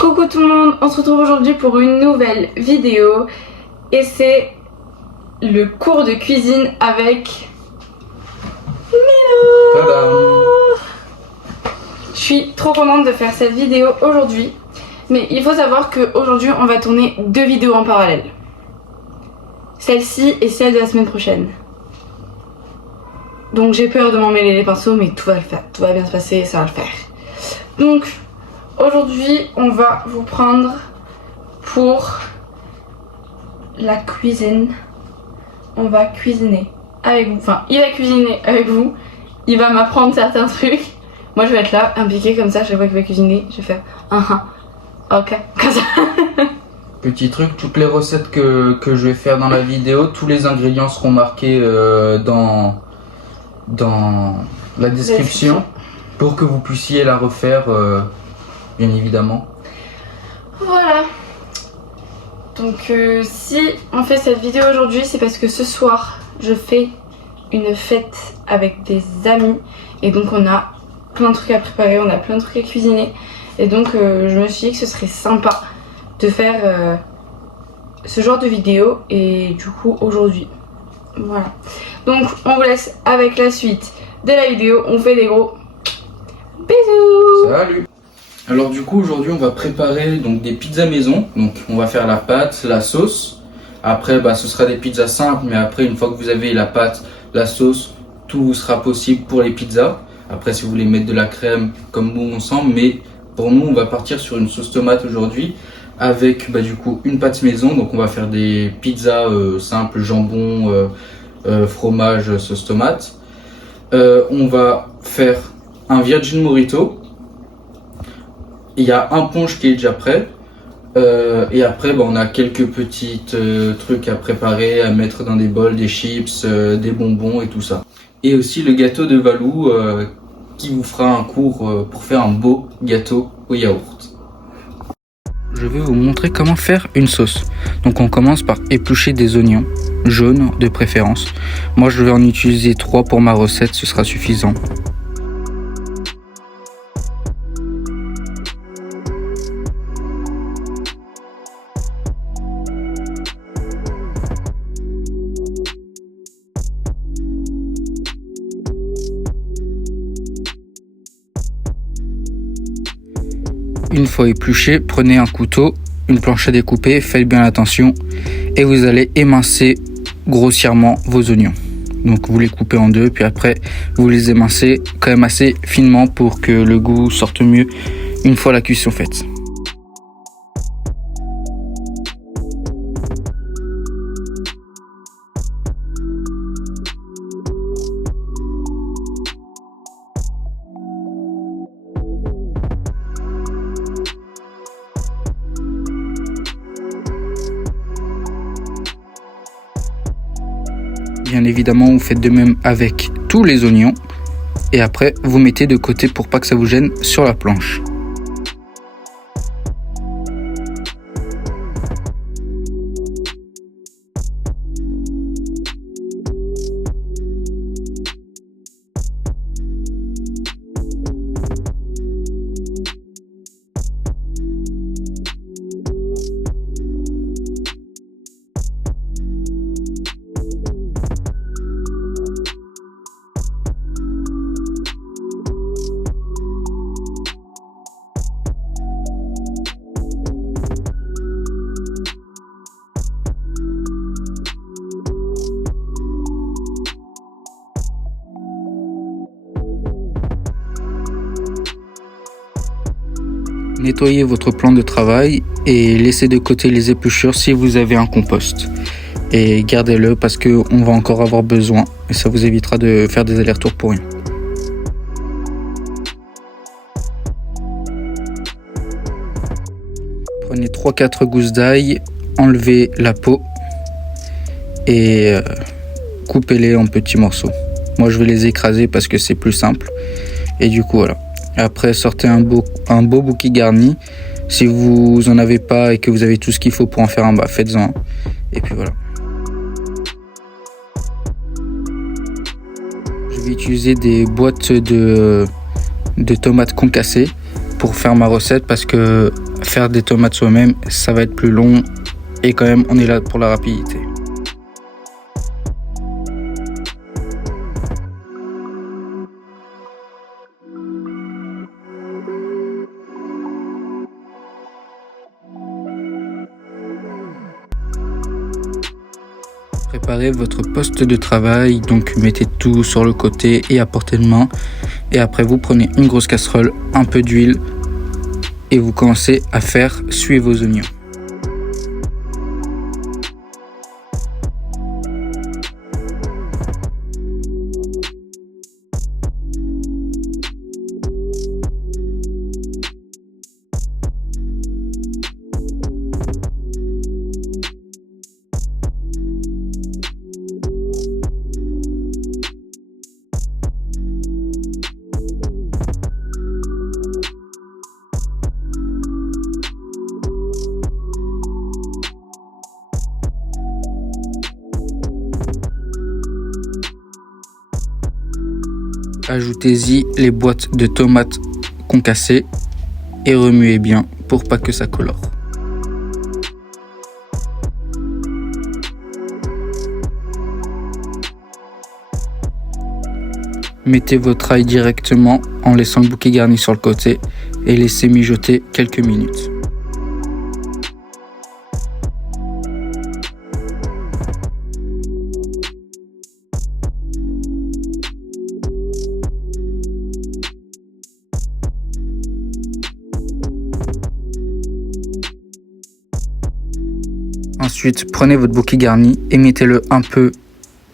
Coucou tout le monde, on se retrouve aujourd'hui pour une nouvelle vidéo et c'est le cours de cuisine avec Milo. Tadam. Je suis trop contente de faire cette vidéo aujourd'hui, mais il faut savoir qu'aujourd'hui on va tourner deux vidéos en parallèle. Celle-ci et celle de la semaine prochaine. Donc j'ai peur de m'emmêler les pinceaux, mais tout va le faire, tout va bien se passer, ça va le faire. Donc aujourd'hui on va vous prendre pour la cuisine. On va cuisiner avec vous, enfin il va cuisiner avec vous, il va m'apprendre certains trucs. Moi je vais être là, impliquée comme ça, chaque fois qu'il va cuisiner, je vais faire ok, comme ça. Petit truc, toutes les recettes que je vais faire dans la vidéo, tous les ingrédients seront marqués dans la description pour que vous puissiez la refaire, bien évidemment. Voilà. Donc si on fait cette vidéo aujourd'hui, c'est parce que ce soir je fais une fête avec des amis et donc on a plein de trucs à préparer, on a plein de trucs à cuisiner et donc je me suis dit que ce serait sympa de faire ce genre de vidéo et du coup aujourd'hui. Voilà. Donc on vous laisse avec la suite de la vidéo, on fait des gros bisous. Salut. Alors du coup aujourd'hui on va préparer donc des pizzas maison. Donc on va faire la pâte, la sauce. Après ce sera des pizzas simples, mais après une fois que vous avez la pâte, la sauce, tout sera possible pour les pizzas. Après si vous voulez mettre de la crème comme nous ensemble, mais pour nous on va partir sur une sauce tomate aujourd'hui avec du coup une pâte maison. Donc on va faire des pizzas simples, jambon, fromage, sauce tomate. On va faire un Virgin Morito. Il y a un punch qui est déjà prêt. Et après on a quelques petits trucs à préparer, à mettre dans des bols, des chips, des bonbons et tout ça. Et aussi le gâteau de Valou qui vous fera un cours pour faire un beau gâteau au yaourt. Je vais vous montrer comment faire une sauce. Donc on commence par éplucher des oignons, jaunes de préférence. Moi je vais en utiliser 3 pour ma recette, ce sera suffisant. Une fois épluché, prenez un couteau, une planche à découper, faites bien attention et vous allez émincer grossièrement vos oignons. Donc vous les coupez en deux, puis après vous les émincez quand même assez finement pour que le goût sorte mieux une fois la cuisson faite. Bien évidemment, vous faites de même avec tous les oignons et après vous mettez de côté pour pas que ça vous gêne sur la planche. Nettoyez votre plan de travail et laissez de côté les épluchures si vous avez un compost. Et gardez-le parce qu'on va encore avoir besoin et ça vous évitera de faire des allers-retours pour rien. Prenez 3-4 gousses d'ail, enlevez la peau et coupez-les en petits morceaux. Moi je vais les écraser parce que c'est plus simple. Et du coup voilà. Après sortez un beau bouquet garni. Si vous en avez pas et que vous avez tout ce qu'il faut pour en faire un, faites-en. Et puis voilà. Je vais utiliser des boîtes de tomates concassées pour faire ma recette parce que faire des tomates soi-même, ça va être plus long et quand même on est là pour la rapidité. Préparez votre poste de travail, donc mettez tout sur le côté et à portée de main. Et après vous prenez une grosse casserole, un peu d'huile et vous commencez à faire suer vos oignons. Ajoutez-y les boîtes de tomates concassées et remuez bien pour pas que ça colore. Mettez votre ail directement en laissant le bouquet garni sur le côté et laissez mijoter quelques minutes. Ensuite, prenez votre bouquet garni et mettez-le un peu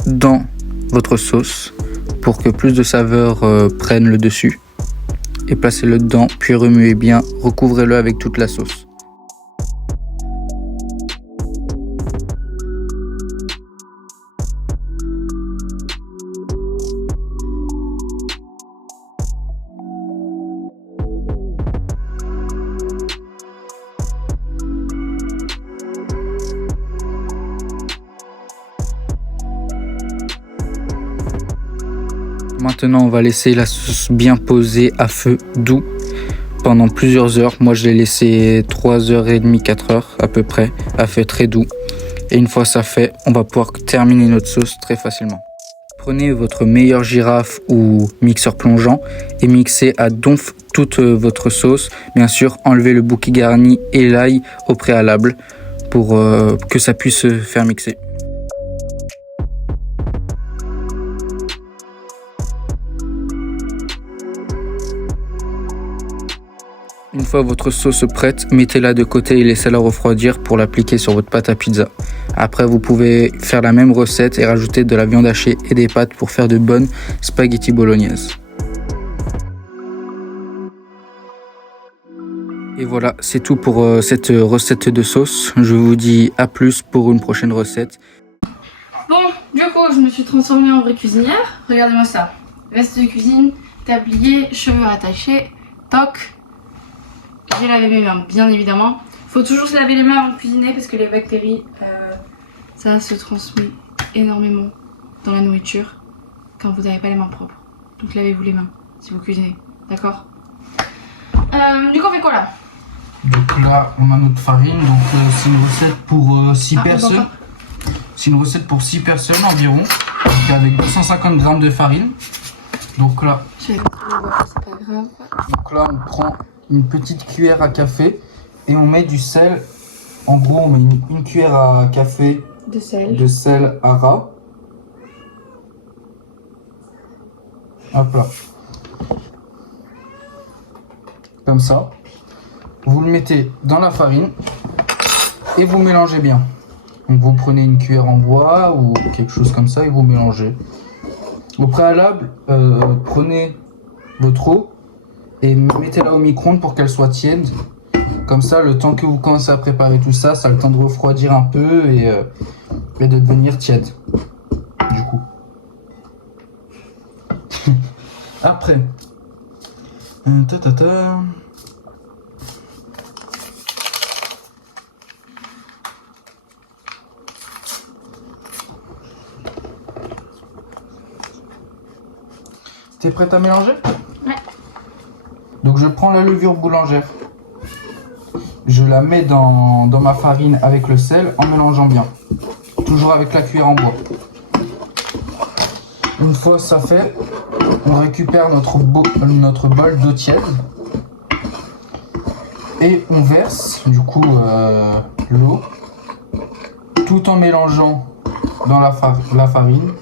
dans votre sauce pour que plus de saveurs prennent le dessus. Et placez-le dedans, puis remuez bien, recouvrez-le avec toute la sauce. Maintenant, on va laisser la sauce bien posée à feu doux pendant plusieurs heures. Moi, je l'ai laissé 3h30, 4h à peu près, à feu très doux. Et une fois ça fait, on va pouvoir terminer notre sauce très facilement. Prenez votre meilleur girafe ou mixeur plongeant et mixez à donf toute votre sauce. Bien sûr, enlevez le bouquet garni et l'ail au préalable pour que ça puisse se faire mixer. Une fois votre sauce prête, mettez-la de côté et laissez-la refroidir pour l'appliquer sur votre pâte à pizza. Après, vous pouvez faire la même recette et rajouter de la viande hachée et des pâtes pour faire de bonnes spaghettis bolognaises. Et voilà, c'est tout pour cette recette de sauce. Je vous dis à plus pour une prochaine recette. Bon, du coup, je me suis transformée en vraie cuisinière. Regardez-moi ça. Veste de cuisine, tablier, cheveux attachés, toc. J'ai lavé mes mains, bien évidemment. Faut toujours se laver les mains avant de cuisiner parce que les bactéries, ça se transmet énormément dans la nourriture quand vous n'avez pas les mains propres. Donc lavez-vous les mains si vous cuisinez, d'accord? Du coup, on fait quoi là? Donc là, on a notre farine. Donc c'est une recette pour 6 personnes. C'est une recette pour 6 personnes environ. Donc avec 250 g de farine. Donc là, c'est pas grave. Donc là, on prend une petite cuillère à café et on met du sel. En gros, on met une cuillère à café de sel à ras. Hop là. Comme ça. Vous le mettez dans la farine et vous mélangez bien. Donc vous prenez une cuillère en bois ou quelque chose comme ça et vous mélangez. Au préalable, prenez votre eau et mettez-la au micro-ondes pour qu'elle soit tiède. Comme ça, le temps que vous commencez à préparer tout ça, ça a le temps de refroidir un peu et de devenir tiède. Du coup. Après. T'es prête à mélanger? Ouais. Donc je prends la levure boulangère. je la mets dans ma farine avec le sel en mélangeant bien. Toujours avec la cuillère en bois. Une fois ça fait, on récupère notre bol d'eau tiède et on verse du coup l'eau tout en mélangeant dans la farine.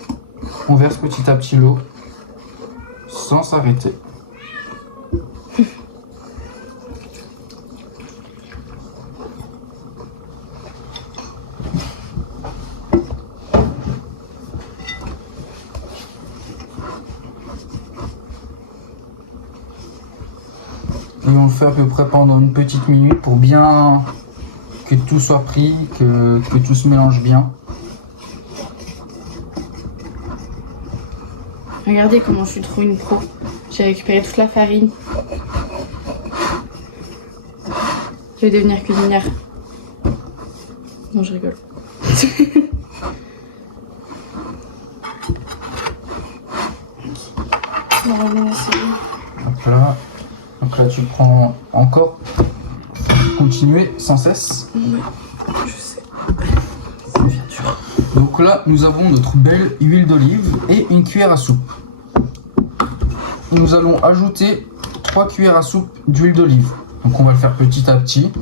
On verse petit à petit l'eau sans s'arrêter. Et on le fait à peu près pendant une petite minute pour bien que tout soit pris, que tout se mélange bien. Regardez comment je suis trop une pro. J'ai récupéré toute la farine. Je vais devenir cuisinière. Non, je rigole. Normalement, c'est bon. Hop là. Donc là, tu prends encore. Continuer sans cesse. Ouais, je sais. Ça devient dur. Donc là, nous avons notre belle huile d'olive et une cuillère à soupe. Nous allons ajouter 3 cuillères à soupe d'huile d'olive. Donc on va le faire petit à petit.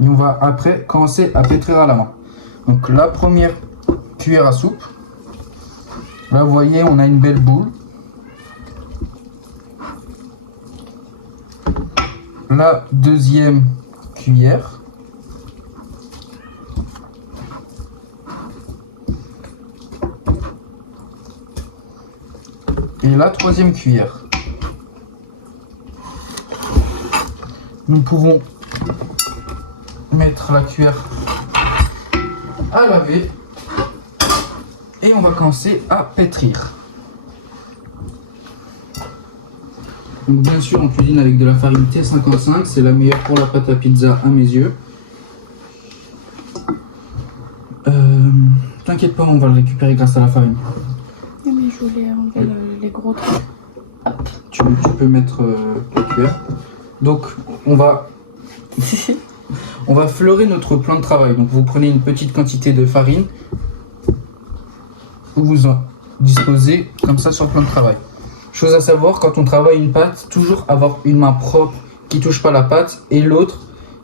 Et on va après commencer à pétrir à la main. Donc la première cuillère à soupe. Là, vous voyez, on a une belle boule. La deuxième cuillère. Et la troisième cuillère. Nous pouvons mettre la cuillère à laver et on va commencer à pétrir. Donc bien sûr on cuisine avec de la farine T55, c'est la meilleure pour la pâte à pizza à mes yeux. T'inquiète pas, on va le récupérer grâce à la farine. Oui, mais je voulais enlever les gros trucs. Hop. Tu peux mettre la cuillère. Donc on va fleurer notre plan de travail. Donc vous prenez une petite quantité de farine, vous en disposez comme ça sur le plan de travail. Chose à savoir, quand on travaille une pâte, toujours avoir une main propre qui touche pas la pâte et l'autre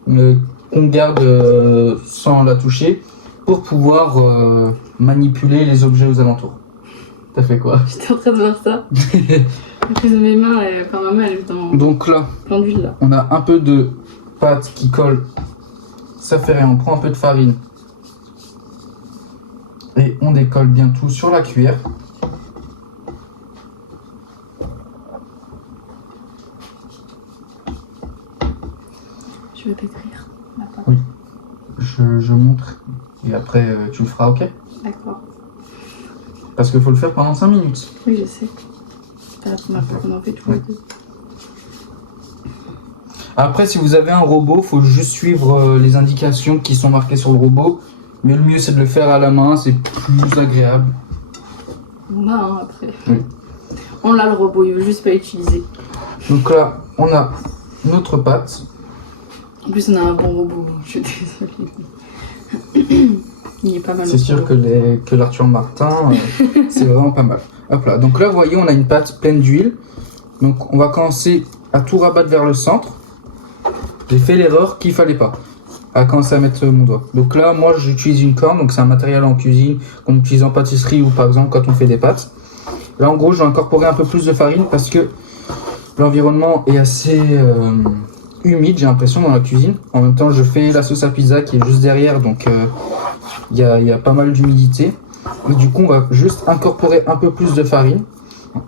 qu'on garde sans la toucher pour pouvoir manipuler les objets aux alentours. T'as fait quoi? J'étais en train de voir ça. En plus de mes mains, enfin ma main elle est dans Donc là, plein d'huile là. on a un peu de pâte qui colle. Ça fait rien, on prend un peu de farine. Et on décolle bien tout sur la cuillère. Je vais pétrir la pâte. Oui. Je montre et après tu le feras, ok? D'accord. Parce qu'il faut le faire pendant 5 minutes. Oui, je sais. C'est la première fois qu'on en fait tous les deux. Après, si vous avez un robot, il faut juste suivre les indications qui sont marquées sur le robot. Mais le mieux, c'est de le faire à la main, c'est plus agréable. Main après. Oui. On l'a le robot, il veut juste pas l'utiliser. Donc là, on a notre pâte. En plus, on a un bon robot, je suis désolée. Il est pas mal. C'est sûr que l'Arthur Martin, c'est vraiment pas mal. Hop là. Donc là, vous voyez, on a une pâte pleine d'huile. Donc on va commencer à tout rabattre vers le centre. J'ai fait l'erreur qu'il fallait pas. À commencer à mettre mon doigt. Donc là, moi, j'utilise une corne. Donc c'est un matériel en cuisine qu'on utilise en pâtisserie ou par exemple quand on fait des pâtes. Là, en gros, je vais incorporer un peu plus de farine parce que l'environnement est assez humide, j'ai l'impression, dans la cuisine. En même temps, je fais la sauce à pizza qui est juste derrière, donc il y a pas mal d'humidité. Et du coup, on va juste incorporer un peu plus de farine.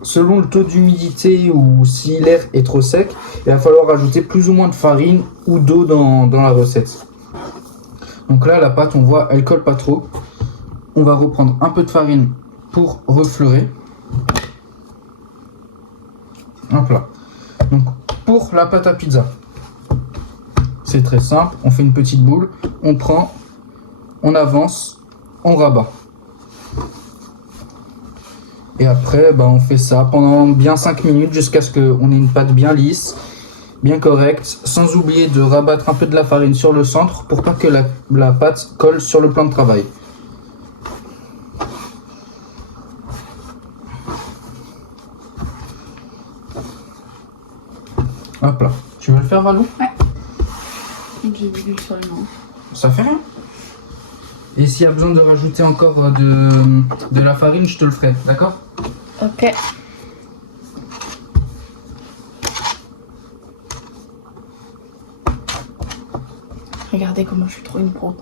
Selon le taux d'humidité ou si l'air est trop sec, il va falloir ajouter plus ou moins de farine ou d'eau dans la recette. Donc là, la pâte, on voit, elle colle pas trop. On va reprendre un peu de farine pour refleurer. Hop là. Donc pour la pâte à pizza, c'est très simple. On fait une petite boule, on prend, on avance, on rabat. Et après, on fait ça pendant bien 5 minutes jusqu'à ce qu'on ait une pâte bien lisse bien correcte, sans oublier de rabattre un peu de la farine sur le centre pour pas que la pâte colle sur le plan de travail. Hop là. Tu veux le faire, Valou? Ouais. J'ai vu sur le nom. Ça fait rien. Et s'il y a besoin de rajouter encore de la farine, je te le ferai, d'accord? Ok. Regardez comment je suis trop une pro.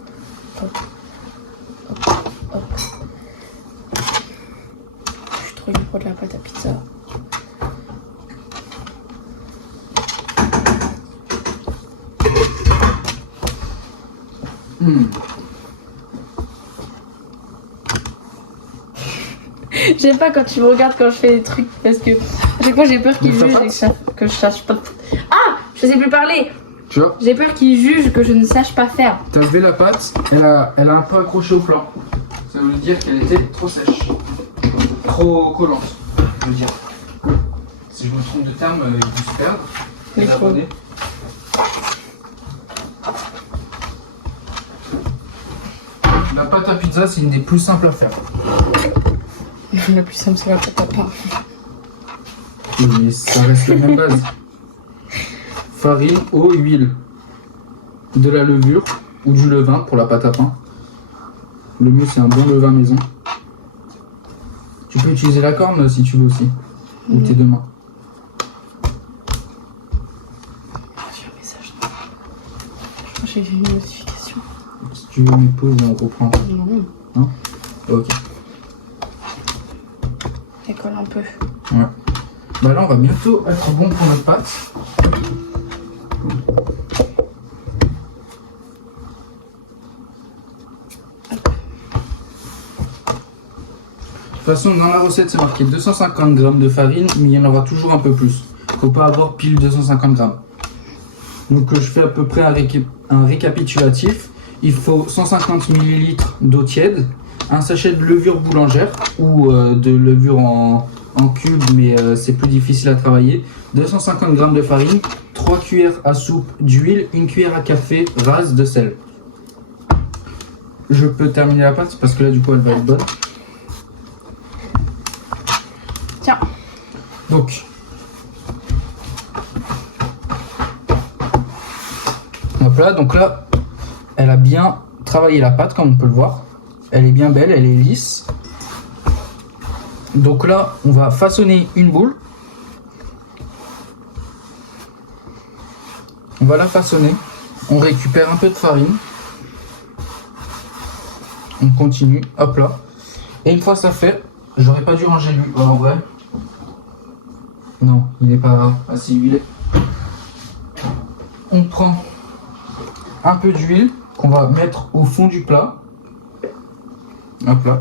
Hop. Hop. Hop. Je suis trop une pro de la pâte à pizza. J'aime pas quand tu me regardes quand je fais des trucs parce que à chaque fois j'ai peur qu'ils jugent et que je sache pas. Ah, je sais plus parler. Tu vois? J'ai peur qu'ils jugent que je ne sache pas faire. T'as levé la pâte, elle a un peu accroché au flanc. Ça veut dire qu'elle était trop sèche. Trop collante, je veux dire. Si je me trompe de terme, il faut se perdre. Mais Les trop. abonnés. La pâte à pizza, c'est une des plus simples à faire. Le plus simple c'est la pâte à pain. Mais ça reste la même base. Farine, eau, huile. De la levure ou du levain pour la pâte à pain. Le mieux, c'est un bon levain maison. Tu peux utiliser la corne si tu veux aussi. Ou tes deux mains. J'ai un message. Je crois que j'ai eu une notification. Si tu veux, mes pauses, on reprend. Non, Non? Ok. elle colle un peu. Ouais. Bah là, on va bientôt être bon pour notre pâte. De toute façon, dans la recette, c'est marqué 250 g de farine, mais il y en aura toujours un peu plus. Faut pas avoir pile 250 g. Donc, je fais à peu près un récapitulatif. Il faut 150 ml d'eau tiède, un sachet de levure boulangère ou de levure en cube, mais c'est plus difficile à travailler. 250 g de farine, 3 cuillères à soupe d'huile, 1 cuillère à café rase de sel. Je peux terminer la pâte parce que là, du coup, elle va être bonne. Tiens. Donc, hop là, donc là, elle a bien travaillé la pâte, comme on peut le voir. Elle est bien belle, elle est lisse. Donc là, on va façonner une boule. On va la façonner. On récupère un peu de farine. On continue, hop là. Et une fois ça fait, j'aurais pas dû ranger lui. En vrai. Non, il n'est pas assez huilé. On prend un peu d'huile qu'on va mettre au fond du plat. Hop là.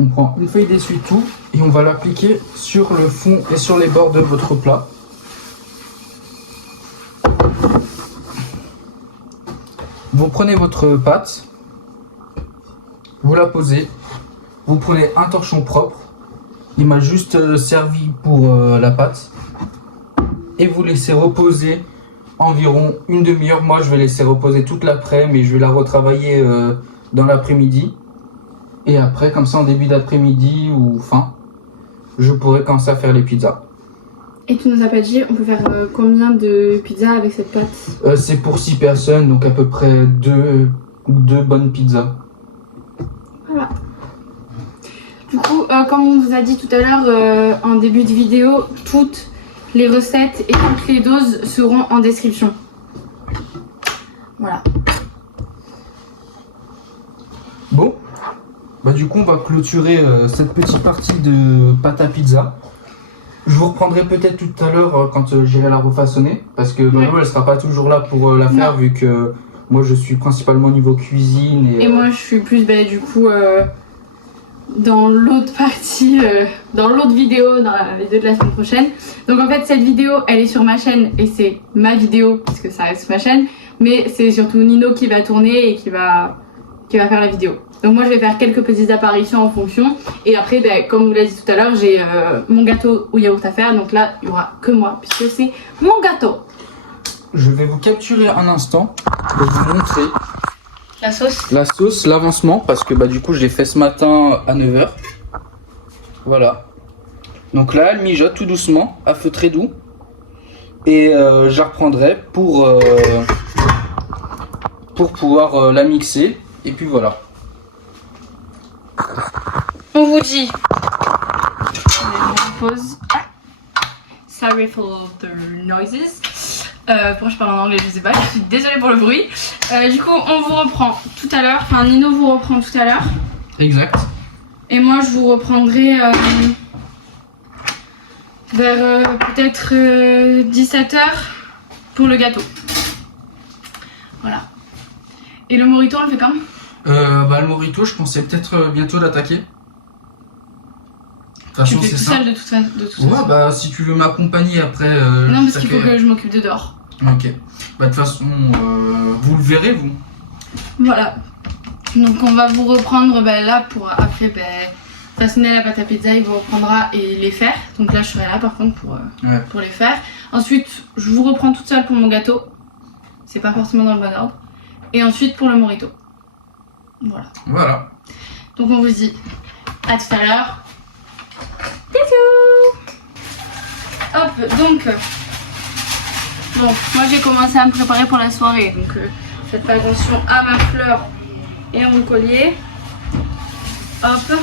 On prend une feuille d'essuie-tout et on va l'appliquer sur le fond et sur les bords de votre plat. Vous prenez votre pâte, vous la posez, vous prenez un torchon propre, il m'a juste servi pour la pâte, et vous laissez reposer environ une demi-heure. Moi je vais laisser reposer toute l'après-midi, mais je vais la retravailler dans l'après-midi. Et après, comme ça en début d'après-midi ou fin, je pourrai commencer à faire les pizzas. Et tu nous as pas dit, on peut faire combien de pizzas avec cette pâte? C'est pour 6 personnes, donc à peu près 2 bonnes pizzas. Voilà. Du coup, comme on vous a dit tout à l'heure en début de vidéo, toutes les recettes et toutes les doses seront en description. Voilà. Bon, bah du coup on va clôturer cette petite partie de pâte à pizza. Je vous reprendrai peut-être tout à l'heure quand j'irai la refaçonner, parce que Mano elle sera pas toujours là pour la faire, vu que moi je suis principalement niveau cuisine. Et moi je suis plus du coup dans l'autre partie, dans l'autre vidéo, dans la vidéo de la semaine prochaine. Donc en fait cette vidéo elle est sur ma chaîne et c'est ma vidéo, parce que ça reste ma chaîne, mais c'est surtout Nino qui va tourner et qui va qui va faire la vidéo. Donc moi je vais faire quelques petites apparitions en fonction. Et après, ben, comme vous l'avez dit tout à l'heure, j'ai mon gâteau au yaourt à faire. Donc là, il n'y aura que moi puisque c'est mon gâteau. Je vais vous capturer un instant pour vous montrer La sauce, l'avancement, parce que bah, du coup je l'ai fait ce matin à 9h. Voilà. Donc là, elle mijote tout doucement, à feu très doux. Et je la reprendrai pour pouvoir la mixer. Et puis voilà. On vous dit. On pause. Sorry for the noises. Pourquoi je parle en anglais, je sais pas, je suis désolée pour le bruit. Du coup, on vous reprend tout à l'heure, enfin Nino vous reprend tout à l'heure. Exact. Et moi je vous reprendrai vers peut-être 17h pour le gâteau. Voilà. Et le mojito, on le fait quand? Bah, le mojito, je pensais peut-être bientôt l'attaquer. De toute façon, tu fais tout seul de toute façon. Ouais, bah si tu veux m'accompagner après. Non, parce qu'il faut que je m'occupe de dehors. Ok. Bah, de toute façon, vous le verrez, vous. Voilà. Donc, on va vous reprendre là pour après façonner la pâte à pizza. Il vous reprendra et les faire. Donc là, je serai là par contre pour les faire. Ensuite, je vous reprends toute seule pour mon gâteau. C'est pas forcément dans le bon ordre. Et ensuite pour le mojito. Voilà. Donc, on vous dit à tout à l'heure. Bisous. Hop, donc moi j'ai commencé à me préparer pour la soirée, donc faites pas attention à ma fleur et à mon collier. Hop,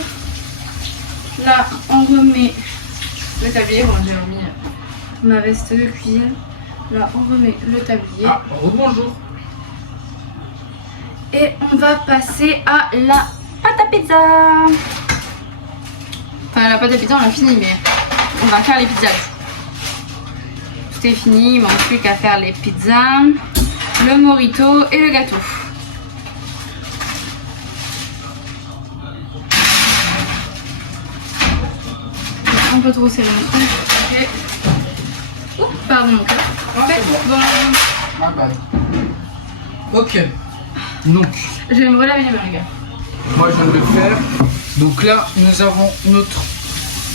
là on remet le tablier, bon j'ai remis ma veste de cuisine, là on remet le tablier. Ah, rebonjour. Et on va passer à la pâte à pizza. Enfin, la pâte à pizza, on l'a fini, mais on va faire les pizzas. Tout est fini, il manque plus qu'à faire les pizzas, le mojito et le gâteau. Un peu trop serré le truc. Ok. Oups, pardon. Ah, bah. Ok. Donc. Je vais me relaver les mains, les gars. Moi, je viens de le faire. Donc là, nous avons notre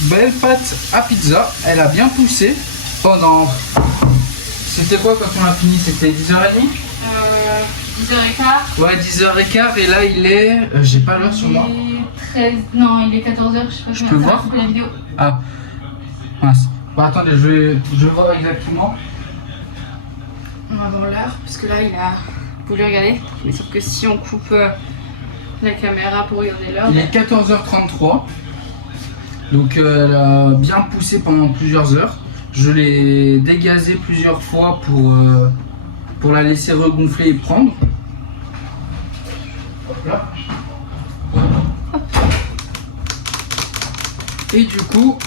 belle pâte à pizza. Elle a bien poussé pendant... C'était quoi quand on a fini? C'était 10h30 10h15. Ouais, 10h15. Et là, il est... j'ai pas l'heure sur moi. 13... Non, il est 14h, je sais pas. Je peux voir la vidéo. Ah. Mince. Bah, attendez, je vais voir exactement. On va voir l'heure, parce que là, il a voulu regarder. Mais sauf que si on coupe... la caméra pour regarder l'heure. Il est 14h33. Donc elle a bien poussé pendant plusieurs heures. Je l'ai dégazé plusieurs fois pour la laisser regonfler et prendre. Hop là. Et du coup,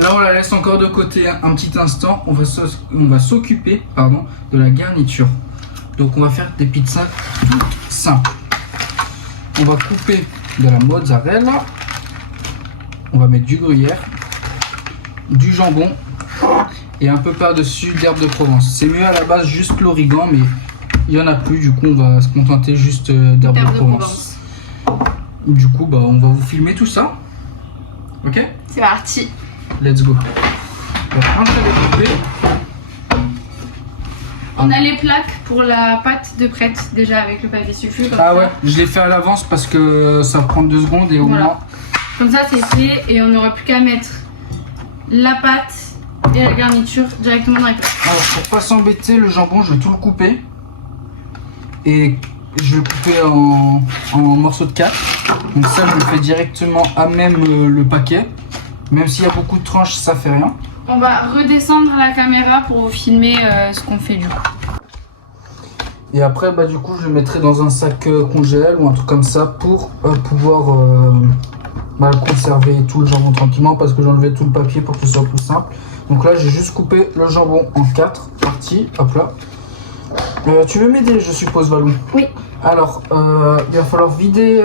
là on la laisse encore de côté un petit instant. On va s'occuper de la garniture. Donc on va faire des pizzas toutes simples. On va couper de la mozzarella, on va mettre du gruyère, du jambon et un peu par-dessus d'herbe de Provence. C'est mieux à la base juste l'origan, mais il n'y en a plus, du coup on va se contenter juste d'herbe de Provence. Du coup bah, on va vous filmer tout ça. Ok? C'est parti. Let's go. Donc, un j'avais coupé. On a les plaques pour la pâte de prête déjà avec le papier sulfure. Ah ouais, je l'ai fait à l'avance parce que ça prend 2 secondes et au moins. Comme ça c'est fait et on n'aura plus qu'à mettre la pâte et la garniture directement dans les plaques. Alors pour pas s'embêter, le jambon je vais tout le couper. Et je vais le couper en morceaux de 4. Donc ça je le fais directement à même le paquet. Même s'il y a beaucoup de tranches, ça fait rien. On va redescendre la caméra pour vous filmer ce qu'on fait du coup. Et après, bah, du coup, je le mettrai dans un sac congèle ou un truc comme ça pour pouvoir le conserver tout le jambon tranquillement parce que j'ai enlevé tout le papier pour que ce soit plus simple. Donc là, j'ai juste coupé le jambon en 4 parties. Hop là. Tu veux m'aider, je suppose, Valou? Oui. Alors, il va falloir vider.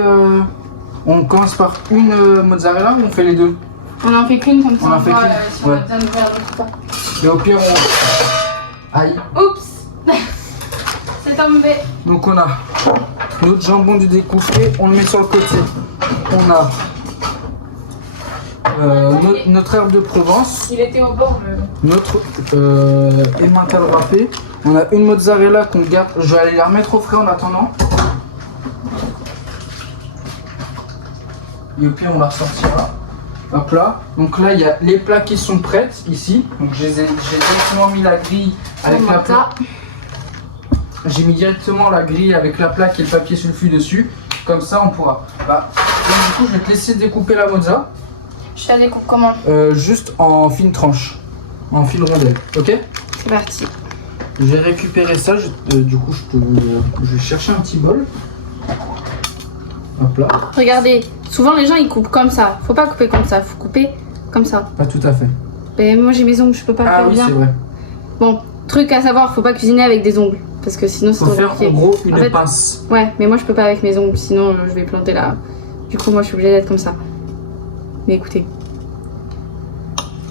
On commence par une mozzarella ou on fait les deux? On en fait qu'une comme ça. On en fait qu'une. Si on a besoin de faire d'autres pas. Et au pire, on. Aïe. Oups. Ça c'est tombé. Donc on a notre jambon du découpé, on le met sur le côté. On a notre herbe de Provence, Il était au bord. notre emmental râpé. On a une mozzarella qu'on garde. Je vais aller la remettre au frais en attendant. Et puis on la ressortira. Hop là. Donc là il y a les plats qui sont prêts ici. Donc j'ai directement mis la grille avec la plaque. J'ai mis directement la grille avec la plaque et le papier sulfu dessus. Comme ça on pourra. Bah, donc, du coup je vais te laisser découper la mozza. Je la découpe comment? Juste en fines tranches. En fines rondelles. Ok? C'est parti. Je vais récupérer ça. Du coup je vais chercher un petit bol. Hop là. Regardez, souvent les gens ils coupent comme ça. Faut pas couper comme ça, faut couper comme ça. Pas tout à fait. Mais moi j'ai mes ongles, je peux pas Ah faire oui bien. c'est vrai. Bon, truc à savoir, faut pas cuisiner avec des ongles. Parce que sinon c'est Faut trop faire compliqué. en gros une En fait, pince. Ouais, mais moi je peux pas avec mes ongles, sinon je vais planter là. Du coup moi je suis obligée d'être comme ça. Mais écoutez.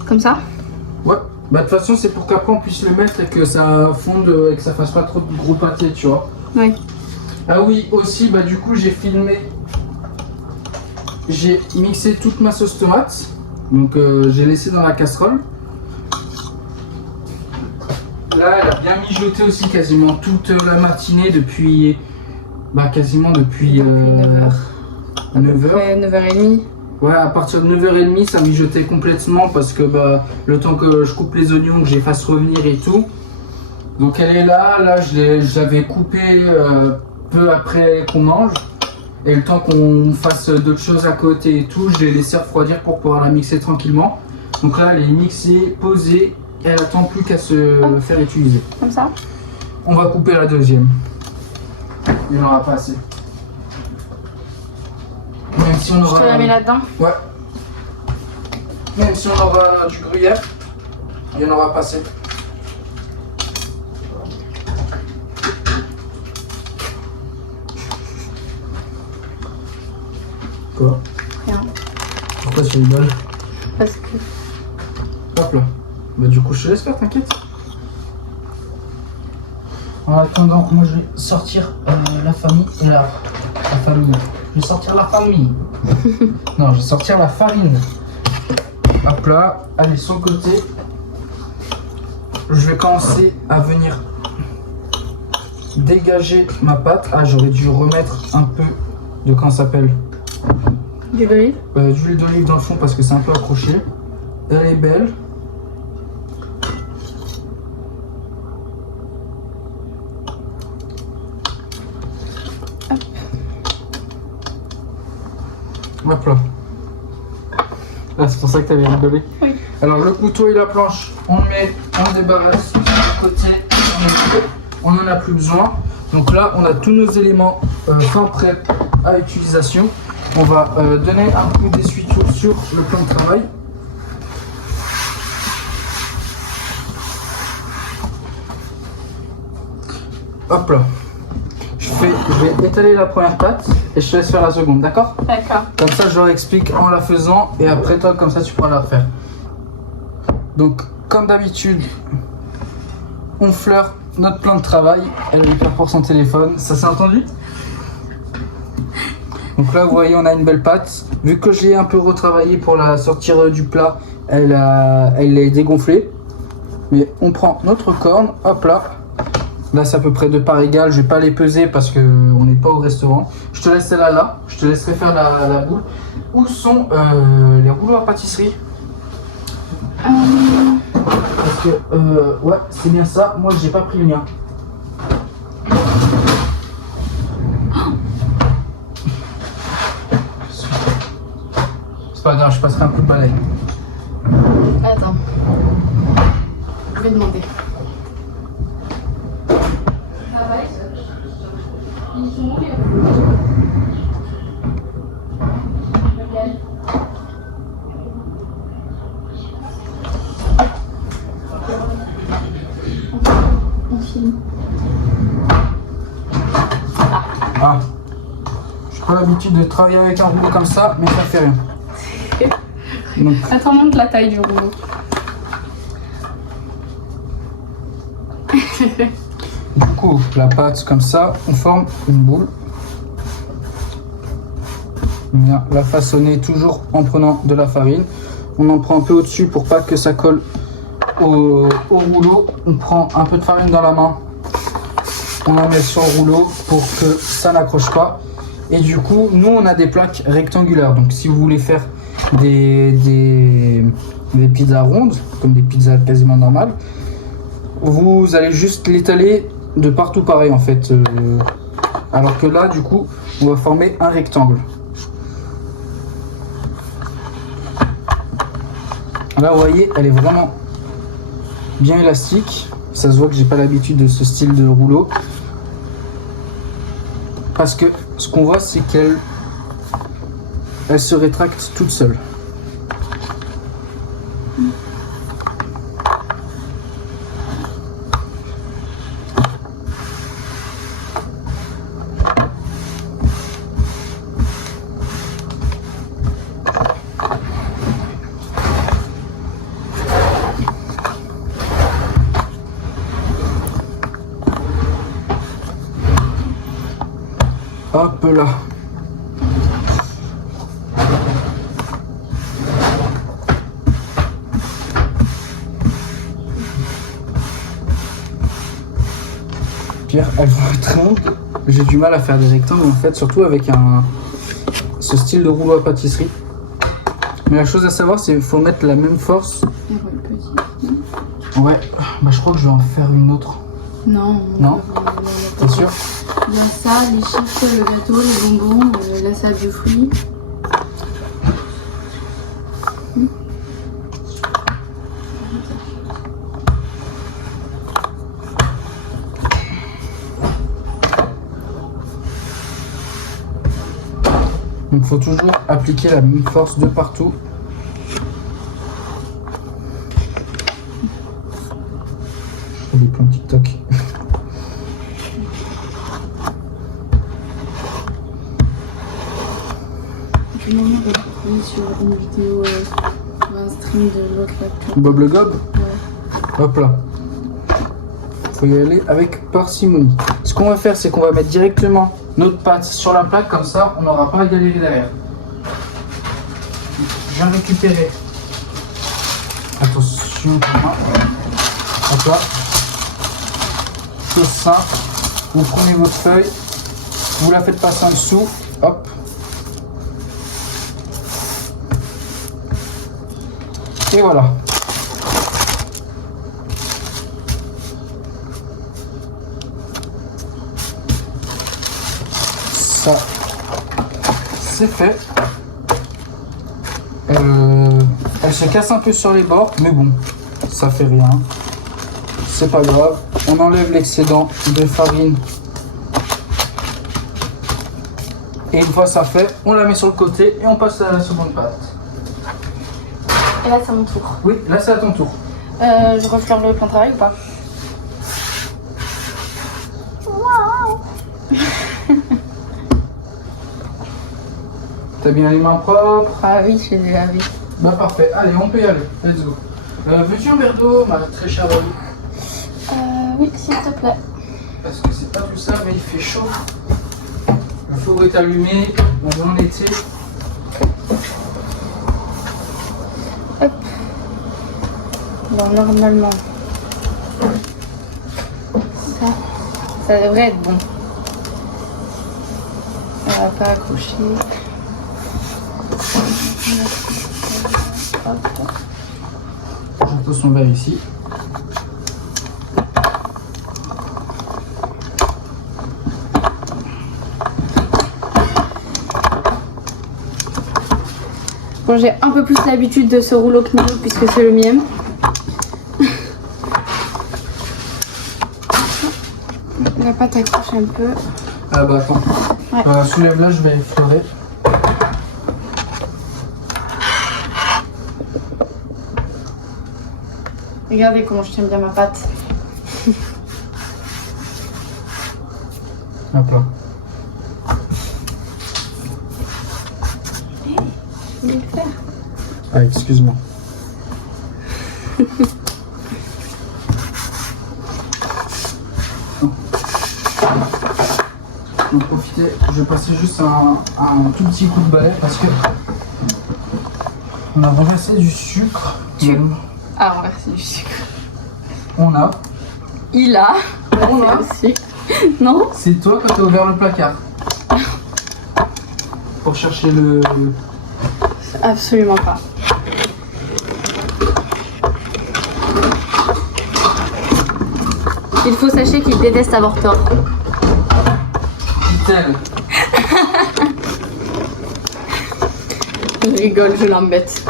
Comme ça? Ouais. Bah de toute façon c'est pour qu'après on puisse le mettre et que ça fonde et que ça fasse pas trop de gros pâté, tu vois. Ouais. Ah oui aussi bah du coup j'ai filmé. J'ai mixé toute ma sauce tomate. Donc j'ai laissé dans la casserole. Là elle a bien mijoté aussi quasiment toute la matinée depuis. Bah quasiment depuis 9h. 9h30. Ouais, à partir de 9h30, ça mijotait complètement parce que bah, le temps que je coupe les oignons, que je les fasse revenir et tout. Donc elle est là, je l'avais coupée peu après qu'on mange. Et le temps qu'on fasse d'autres choses à côté et tout, je l'ai laissé refroidir pour pouvoir la mixer tranquillement. Donc là, elle est mixée, posée, et elle attend plus qu'à se faire utiliser. Comme ça? On va couper la deuxième. Il n'y en aura pas assez. Même si on aura... Je te la mets là-dedans? Ouais. Même si on aura du gruyère, il n'y en aura pas assez. Quoi? Rien. Pourquoi tu rigoles? Parce que... Hop là. Bah du coup je te laisse faire, t'inquiète. En attendant, moi je vais sortir la famille et la famille. Je vais sortir la famille. Non, je vais sortir la farine. Hop là, allez sur le côté. Je vais commencer à venir dégager ma pâte. Ah, j'aurais dû remettre un peu de comment ça s'appelle, d'huile d'olive? d'huile d'olive dans le fond parce que c'est un peu accroché. Elle est belle. Hop là. Ah, c'est pour ça que tu avais rigolé. Oui. Alors le couteau et la planche, on le met, on le débarrasse de côté, on n'en a plus besoin. Donc là, on a tous nos éléments fin prêts à utilisation. On va donner un coup d'essuie-tout sur le plan de travail. Hop là. Je vais étaler la première pâte et je te laisse faire la seconde, d'accord? D'accord. Comme ça, je leur explique en la faisant et après toi, comme ça, tu pourras la refaire. Donc, comme d'habitude, on fleure notre plan de travail. Elle récupère pour son téléphone. Ça s'est entendu? Donc là, vous voyez, on a une belle pâte. Vu que je l'ai un peu retravaillée pour la sortir du plat, elle est dégonflée. Mais on prend notre corne, hop là. Là, c'est à peu près de part égale. Je vais pas les peser parce qu'on n'est pas au restaurant. Je te laisse celle-là là. Je te laisserai faire la boule. Où sont les rouleaux à pâtisserie? Parce que, ouais, c'est bien ça. Moi, j'ai pas pris le mien. C'est pas grave, je passerai un coup de balai. Attends. Je vais demander. Ils sont où les Ah, j'ai pas l'habitude de travailler avec un rouleau comme ça, mais ça fait rien. Donc, attends, montre la taille du rouleau. Du coup, la pâte comme ça, on forme une boule. On vient la façonner toujours en prenant de la farine. On en prend un peu au-dessus pour pas que ça colle au rouleau. On prend un peu de farine dans la main. On la met sur le rouleau pour que ça n'accroche pas. Et du coup, nous on a des plaques rectangulaires. Donc si vous voulez faire des pizzas rondes, comme des pizzas quasiment normales, vous allez juste l'étaler de partout pareil en fait. Alors que là, du coup, on va former un rectangle. Là, vous voyez, elle est vraiment bien élastique. Ça se voit que j'ai pas l'habitude de ce style de rouleau. Parce que ce qu'on voit, c'est qu'elle se rétracte toute seule. Hop là. Pierre, elle va être ronde. J'ai du mal à faire des rectangles en fait, surtout avec ce style de rouleau à pâtisserie. Mais la chose à savoir, c'est qu'il faut mettre la même force. Ouais, bah je crois que je vais en faire une autre. Non. Non. T'es sûr? Il y a ça, les chips, le gâteau, les bonbons, la salade de fruits. Donc il faut toujours appliquer la même force de partout. Je fais des plans TikTok. Je m'en vais sur une vidéo, un stream de l'autre là. Bob le Gob? Ouais. Hop là. Faut y aller avec parcimonie. Ce qu'on va faire, c'est qu'on va mettre directement notre pâte sur la plaque, comme ça on n'aura pas à galérer derrière. Je viens récupérer. Attention, hop là. Chose simple. Vous prenez votre feuille, vous la faites passer en dessous, hop. Et voilà. Ça, c'est fait. Elle se casse un peu sur les bords, mais bon, ça fait rien. C'est pas grave. On enlève l'excédent de farine. Et une fois ça fait, on la met sur le côté et on passe à la seconde pâte. Et là, c'est à mon tour. Oui, là c'est à ton tour. Je refleure le plan de travail ou pas? T'as bien les mains propres? Ah oui, je l'ai lavé. Bah parfait, allez on peut y aller, let's go. Veux-tu un verre d'eau, ma très chère amie? Oui, s'il te plaît. Parce que c'est pas tout ça, mais il fait chaud. Le four est allumé, on est en été. Hop. Bon, normalement, ça devrait être bon. Ça va pas accrocher. Hop. Je pose son verre ici. Bon, j'ai un peu plus l'habitude de ce rouleau que Nilo puisque c'est le mien. La pâte accroche un peu. Ah bah attends. Ouais. Soulève là, je vais effleurer. Regardez comment je tiens bien ma pâte. Hop là. Je vais le faire. Ah, excuse-moi. vais profiter, je vais passer juste un tout petit coup de balai parce que on a renversé du sucre. Ah, merci du sucre. On a. Il a. On a. Aussi. Non? C'est toi quand t'as ouvert le placard. Pour chercher le. Absolument pas. Il faut sachez qu'il déteste avoir tort. Dit-elle. Je rigole, je l'embête.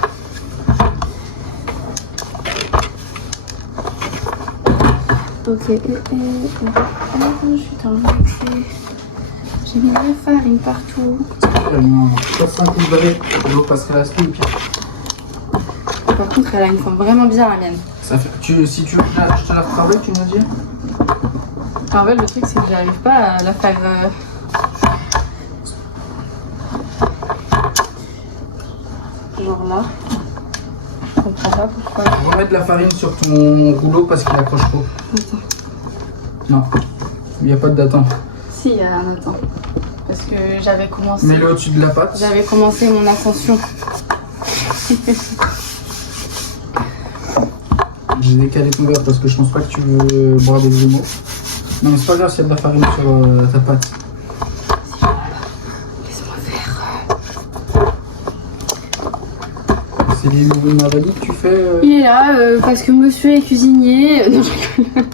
Ok, je suis dans le métier. J'ai mis de la farine partout. Passe un coup de balai, je vous passerai la spille. Par contre, elle a une forme vraiment bizarre, la mienne. Ça fait, si tu veux, je te la retravaille, tu me dis. En fait, le truc, c'est que j'arrive pas à la faire. Genre là. Je comprends pas pourquoi. Remets de la farine sur ton rouleau parce qu'il accroche trop. Attends. Non, il n'y a pas de datant. Si, il y a un attends. Parce que j'avais commencé. Mets-le au-dessus de la pâte. J'avais commencé mon ascension. J'ai décalé ton verre parce que je pense pas que tu veux boire des Gémeaux. Non mais c'est pas grave s'il y a de la farine sur ta pâte. Laisse-moi faire. C'est l'huile de Marélie que tu fais Il est là parce que monsieur est cuisinier. Non, je rigole.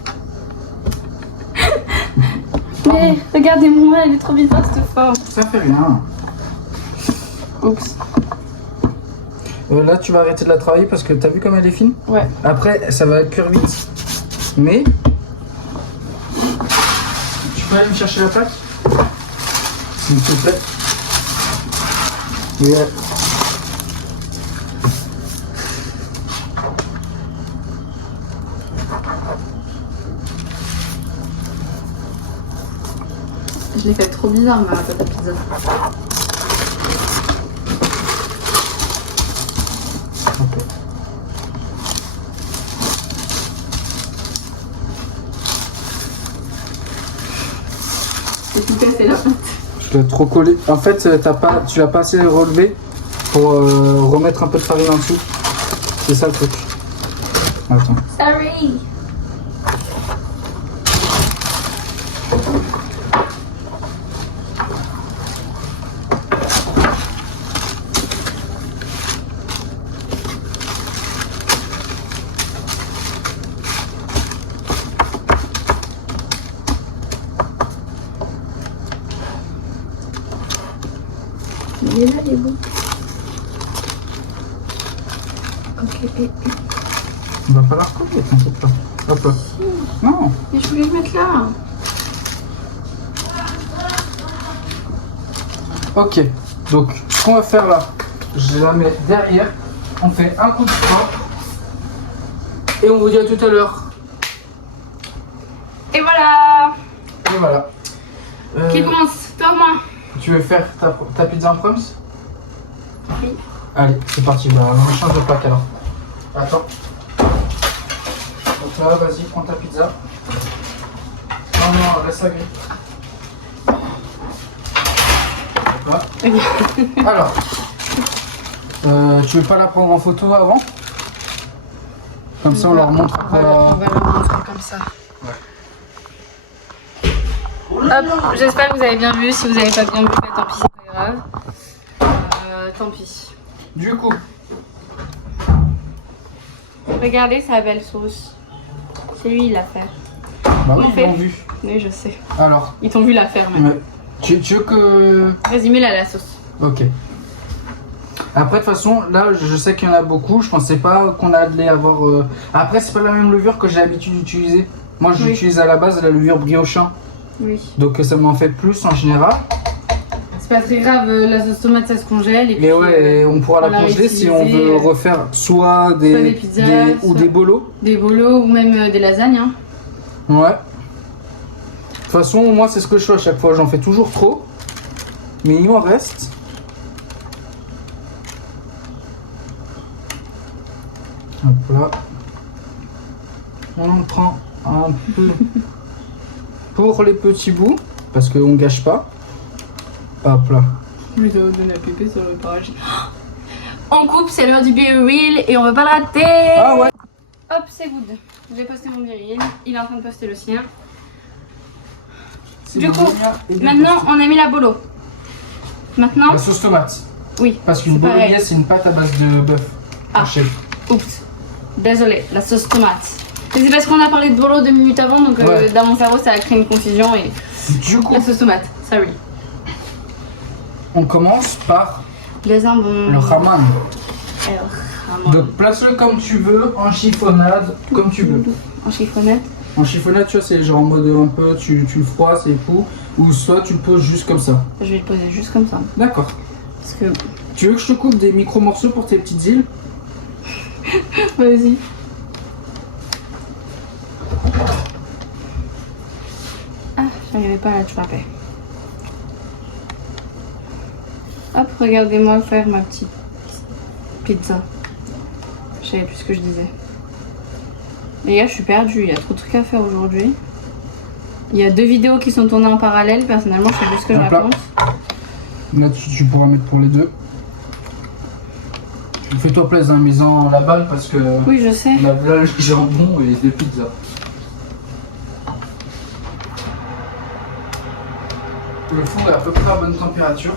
Mais regardez-moi, elle est trop bizarre cette forme. Ça fait rien. Oups. Là tu vas arrêter de la travailler parce que t'as vu comme elle est fine. Ouais. Après ça va cuire vite. Mais tu peux aller me chercher la pâte s'il te plaît. Et, Je l'ai fait trop bizarre ma pâte à pizza. ok. C'est tout cassé la pâte. Tu l'as trop collé. En fait, tu l'as pas assez relevé pour remettre un peu de farine en dessous. C'est ça le truc. Attends. Sorry. Il est là, les bouts. Ok, On va pas la recoller, t'inquiète pas. Hop là. Non. mais je voulais le mettre là. Ok. Donc, ce qu'on va faire là, je la mets derrière. On fait un coup de poing. Et on vous dit à tout à l'heure. Et voilà. Et voilà. Qui commence? Toi ou moi? Tu veux faire ta pizza en proms? Oui. Allez, c'est parti. Bah, on change de plaque alors. Attends. Donc là, vas-y, prends ta pizza. Non, non, laisse la grille. Voilà. Alors, tu veux pas la prendre en photo avant? Comme ça, on leur montre après. On va leur montrer comme ça. Hop, j'espère que vous avez bien vu. Si vous n'avez pas bien vu, bah, tant pis, c'est pas grave. Tant pis. Du coup, Regardez sa belle sauce. C'est lui, il l'a fait. bah oui, On ils fait. l'ont vu. Oui, je sais. Alors, Ils t'ont vu la faire même. tu veux que. Résumez la sauce. Ok. Après, de toute façon, là, je sais qu'il y en a beaucoup. Je pensais pas qu'on allait avoir. Après, c'est pas la même levure que j'ai l'habitude d'utiliser. Moi, Oui. j'utilise à la base la levure briochin. Oui. Donc, ça m'en fait plus en général. C'est pas très grave, la sauce tomate ça se congèle. Et Mais puis, ouais, on pourra on la l'a congeler si on réutilisé, veut refaire soit des pizzas, ou soit- des bolos. des bolos ou même des lasagnes. Hein. Ouais. De toute façon, moi, c'est ce que je fais à chaque fois. J'en fais toujours trop. Mais il m'en reste. Hop là. On en prend un peu pour les petits bouts. Parce qu'on gâche pas. Hop là. Je vais donner à pépé sur le parage. On coupe, c'est l'heure du Be Real et on veut pas le rater. Ah ouais. Hop, c'est good. J'ai posté mon Be Real, il est en train de poster le sien. C'est Du bon, coup, bien, et bien maintenant posté. on a mis la bolo. Maintenant, La sauce tomate. oui, Parce qu'une c'est pareil. bolognaise, c'est une pâte à base de bœuf. Ah. haché. Oups, désolé, la sauce tomate. Mais c'est parce qu'on a parlé de bolo 2 minutes avant, donc Ouais. dans mon cerveau ça a créé une confusion et Du coup, la sauce tomate, sorry. on commence par Les jambons. le ramen. El jamon. Donc place-le comme tu veux, en chiffonnade, comme tu veux. En chiffonnette. En chiffonnade, tu vois, c'est genre en mode un peu, tu le froisses et tout. Ou soit tu le poses juste comme ça. Je vais le poser juste comme ça. D'accord. Parce que. Tu veux que je te coupe des micro-morceaux pour tes petites îles? Vas-y. Ah, j'arrivais pas à l'attraper. Hop, regardez-moi faire ma petite pizza. Je savais plus ce que je disais. Les gars, je suis perdue. Il y a trop de trucs à faire aujourd'hui. Il y a 2 vidéos qui sont tournées en parallèle. Personnellement, je sais plus ce que je Hop là. raconte. Là, tu pourras mettre pour les deux. Fais-toi plaisir, hein, mets-en la balle parce que Oui, je sais. on a là le jambon et des pizzas. Le four est à peu près à bonne température.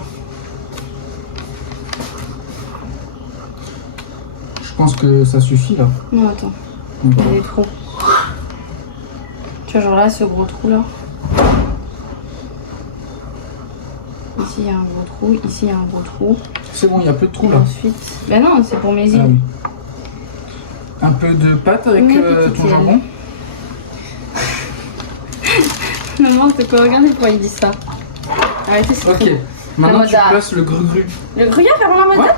Je pense que ça suffit là. Non, attends. Donc, Il y a des trous. Tu vois, genre là, ce gros trou là. Ici, il y a un gros trou. Ici, il y a un gros trou. c'est bon, il n'y a plus de trous Et là. ensuite. Ben non, c'est pour mes Ah îles. oui. Un peu de pâte avec Oui, petite ton île. jambon. N'importe quoi, regardez pourquoi il dit ça. Arrêtez, c'est Ok, trop. maintenant La tu mozza. places le gru-gru. Le gruyère faire la mode. Ouais.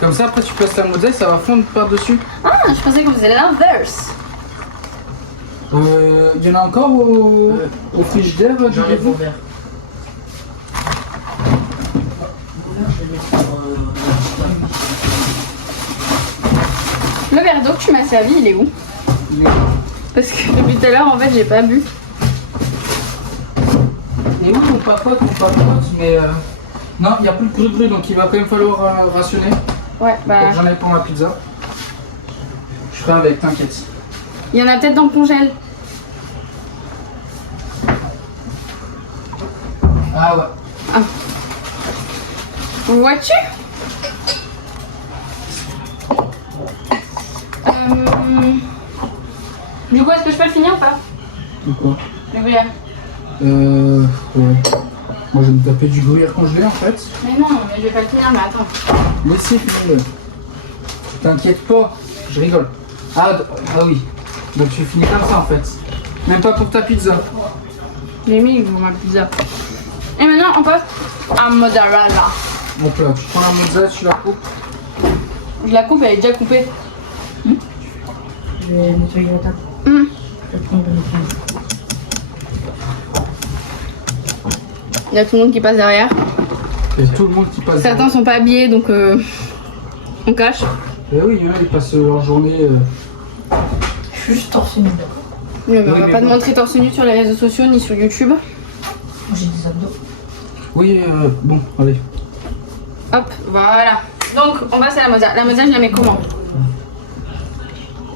Comme ça, après tu places ta mozza, ça va fondre par-dessus. Ah, je pensais que vous faisiez l'inverse. Il y en a encore au frigidaire, du Revo? Le verre d'eau que tu m'as servi, il est où? Parce que depuis tout à l'heure, en fait, j'ai pas bu. Et oui, ton papa, mais non, il n'y a plus de gru-gru, donc il va quand même falloir rationner. Ouais, bah. Donc j'en ai pour ma pizza. Je ferai avec, t'inquiète. Il y en a peut-être dans le congèle. Ah ouais. Vois-tu? Du coup, est-ce que je peux le finir ou pas? Donc quoi? Le gruyère. Ouais. Moi je vais me taper du gruyère congelé en fait. Mais non, mais je vais pas le finir, mais attends. Laissez finir. T'inquiète pas, je rigole. Ah oui. Donc tu finis comme ça en fait. Même pas pour ta pizza. J'ai mis pour ma pizza. Et maintenant, on passe à mozzarella. Donc là, tu prends la mozza, tu la coupes. Je la coupe, elle est déjà coupée. Je vais nettoyer la table. Je vais prendre le nettoyer. Il y a tout le monde qui passe derrière. Et tout le monde qui passe. Certains sont pas habillés, donc on cache. Eh oui, il y en a, ils passent leur journée. Je suis juste torse nu. Mais on Oui, va mais pas te bon. montrer torse nu sur les réseaux sociaux ni sur YouTube. J'ai des abdos. Oui, bon, allez. Hop, voilà. Donc, on passe à la mozza. La mozza, je la mets comment?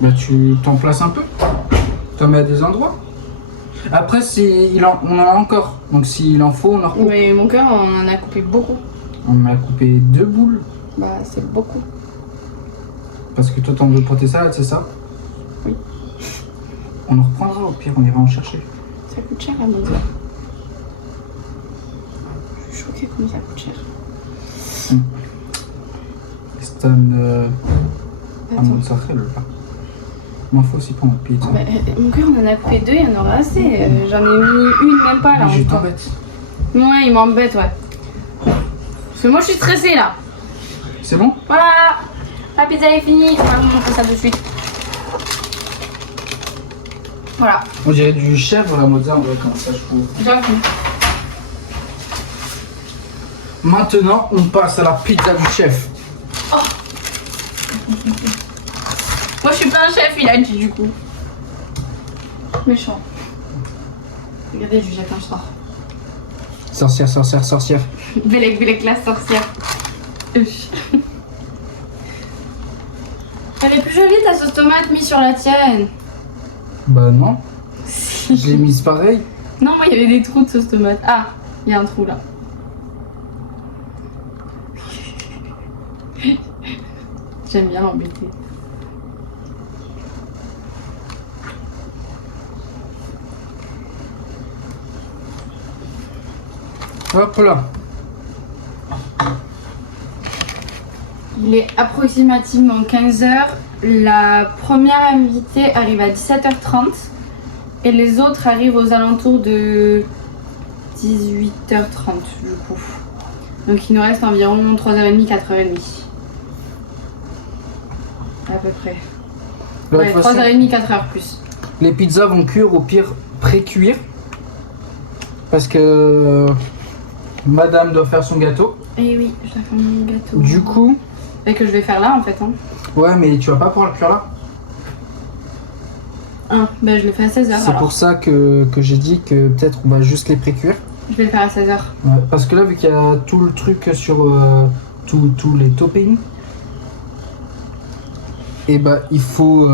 Bah tu t'en places un peu. T'en mets à des endroits. Après, on en a encore. Donc s'il en faut, on en recoupe. Mais mon cœur, on en a coupé beaucoup. On a coupé 2 boules. Bah, c'est beaucoup. Parce que toi, t'en veux pour tes salades, c'est ça? Oui. On en reprendra, au pire, on ira en chercher. Ça coûte cher la mozza. Je suis choquée comment ça coûte cher. Stan Attends. mozzarella. M'en faut aussi pour ma pizza. Bah, mon cœur, on en a coupé 2, il y en aura assez. J'en ai mis une, même pas là. Mais je encore. t'embête. Ouais, il m'embête, ouais. Parce que moi, je suis stressée là. C'est bon? Voilà, la pizza est finie. On va vous montrer ça de suite. Voilà, On dirait du chèvre, la mozza, ouais, comme ça, je trouve. j'avoue. Maintenant, on passe à la pizza du chef. Moi, je suis pas un chef, il a dit du coup. Méchant. Regardez, je lui jette un sort. Sorcière, sorcière, sorcière. Bélec, Bélec, la sorcière. Elle est plus jolie ta sauce tomate mise sur la tienne. Bah non, Si. je l'ai mise pareil. Non, moi il y avait des trous de sauce tomate. Ah, il y a un trou là. J'aime bien l'embêter. Hop là. Il est approximativement 15h. La première invitée arrive à 17h30 et les autres arrivent aux alentours de 18h30 du coup. Donc il nous reste environ 3h30, 4h30. À peu près. De Ouais, toute façon, 3h30, 4h plus. les pizzas vont cuire au pire pré-cuire. Parce que madame doit faire son gâteau. Et oui, je dois faire mon gâteau. Du coup, Et que je vais faire là en fait. Hein. ouais, mais tu vas pas pouvoir le cuire là. Ah, bah je le fais à 16h C'est alors. pour ça que j'ai dit que peut-être on va juste les pré-cuire. Je vais le faire à 16h. Ouais, parce que là, vu qu'il y a tout le truc sur tous les toppings, et bah il faut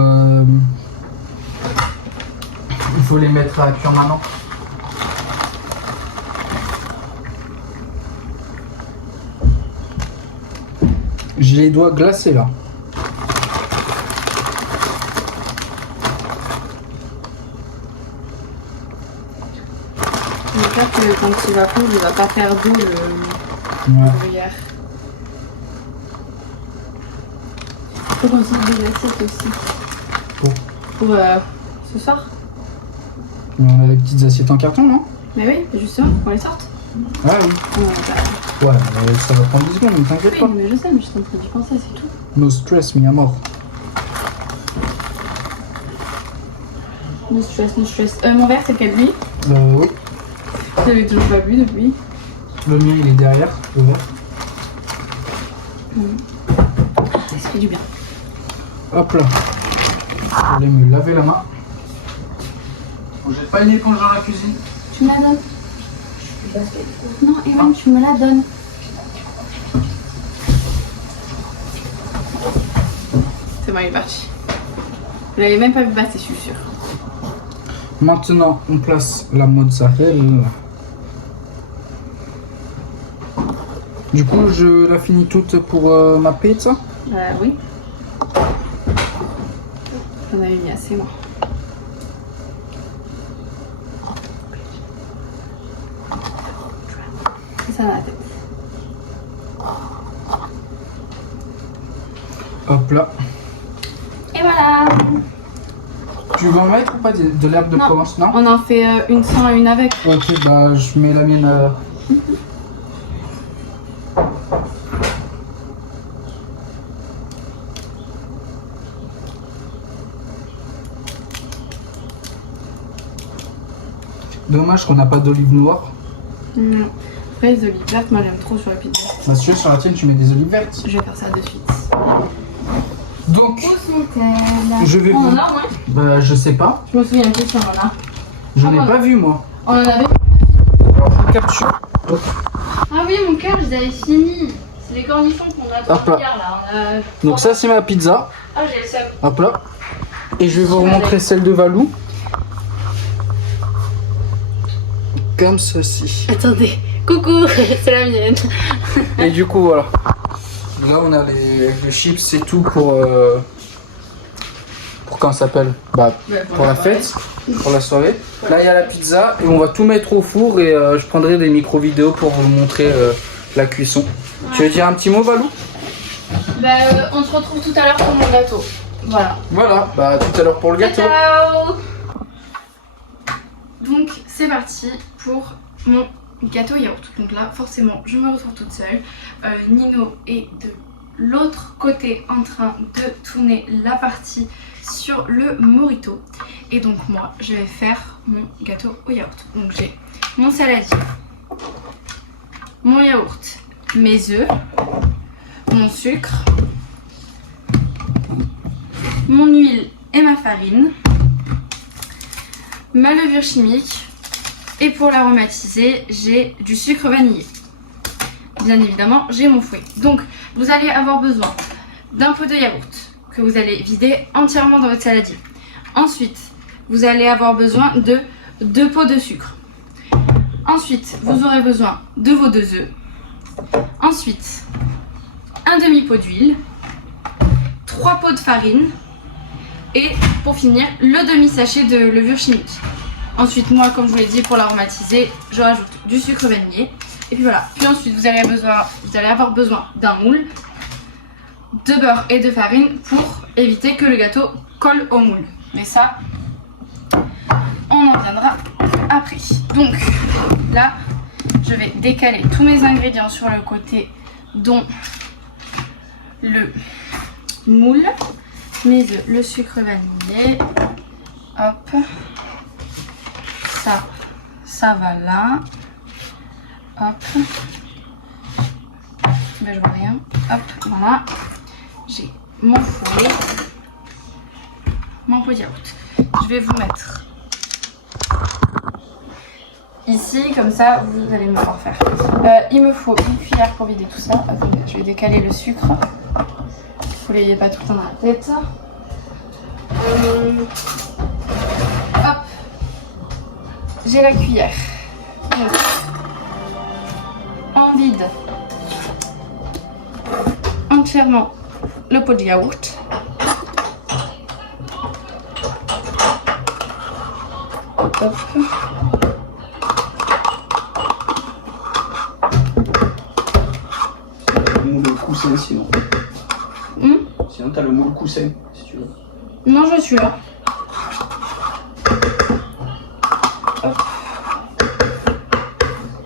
les mettre à cuire maintenant. J'ai les doigts glacés là. J'espère que quand il va fondre, il va pas faire d'eau le Ouais. gruyère. Faut qu'on sorte des assiettes aussi. Pour ce soir. On a les petites assiettes en carton, non? Mais oui, justement, qu'on les sorte. Ah oui. Ouais, ça va prendre 10 secondes, ne t'inquiète Oui, pas. mais je sais, mais je suis en train d'y penser, c'est tout. No stress, mi amor. No stress, no stress. Mon verre, c'est lequel lui? Oui. Je l'avais toujours pas bu depuis. Le mien, il est derrière, le vert. Ça fait du bien. Hop là. Je vais aller me laver la main. On jette pas une éponge dans la cuisine. Tu me la donnes? Non, Evan, tu me la donnes. C'est bon, il est parti. Vous l'avez même pas vu passer, je suis sûre. Maintenant, on place la mozzarella. Du coup, je la finis toute pour ma pizza. Oui. J'en avais mis assez, moi. C'est ça dans la tête. Hop là. Et voilà. Tu veux en mettre ou pas de l'herbe de Non. Provence, non? On en fait une sans et une avec. Ok, bah je mets la mienne à... Dommage qu'on n'a pas d'olive noire. Non. Après, les olives vertes, moi j'aime trop sur la pizza. Bah si tu veux, sur la tienne, tu mets des olives vertes. Je vais faire ça de suite. Donc, Où sont-elles? je vais On vous... en a au moins? Bah je sais pas. Je me souviens plus si on en a. J'en ai Ah, pas vu, moi. On en avait. Alors, je capture. Ah oui, mon cœur, je les avais finis. C'est les cornichons qu'on a Hop là. hier là. On a... Donc ça, c'est ma pizza. Ah, j'ai le seum. Hop là. Et je vais vous montrer celle de Valou. Comme ceci. Attendez. Coucou, c'est la mienne. Et du coup, voilà. Là, on a les chips et tout pour comment ça s'appelle? Bah, pour la fête, pour la soirée. Là, il y a la pizza et on va tout mettre au four et je prendrai des micro-vidéos pour vous montrer la cuisson. Ouais. Tu veux dire un petit mot, Valou? Bah, on se retrouve tout à l'heure pour mon gâteau. Voilà. Voilà, bah tout à l'heure pour le gâteau. Ciao. Donc, c'est parti pour mon gâteau yaourt. Donc là, forcément, je me retrouve toute seule. Nino est de l'autre côté en train de tourner la partie sur le Morito. Et donc moi, je vais faire mon gâteau au yaourt. Donc j'ai mon saladier, mon yaourt, mes œufs, mon sucre, mon huile et ma farine, ma levure chimique, Et pour l'aromatiser, j'ai du sucre vanillé. Bien évidemment, j'ai mon fouet. Donc, vous allez avoir besoin d'un pot de yaourt que vous allez vider entièrement dans votre saladier. Ensuite, vous allez avoir besoin de 2 pots de sucre. Ensuite, vous aurez besoin de vos 2 œufs. Ensuite, un demi-pot d'huile, 3 pots de farine et pour finir, le demi-sachet de levure chimique. Ensuite, moi, comme je vous l'ai dit, pour l'aromatiser, je rajoute du sucre vanillé. Et puis voilà. Puis ensuite, vous allez avoir besoin d'un moule, de beurre et de farine pour éviter que le gâteau colle au moule. Mais ça, on en viendra après. Donc là, je vais décaler tous mes ingrédients sur le côté, dont le moule, mes œufs, le sucre vanillé. Hop. Ça va là. Hop. Ben, je vois rien. Hop, voilà. J'ai mon fouet, mon pot de yaourt. Je vais vous mettre ici, comme ça vous allez me voir faire. Il me faut une cuillère pour vider tout ça. Attendez, je vais décaler le sucre. Vous l'ayez pas tout le temps dans la tête. Hop, j'ai la cuillère. Donc, on vide entièrement le pot de yaourt. Hop. Le moule coussin sinon. Sinon t'as le moule coussin si tu veux. Non, je suis là. Hop.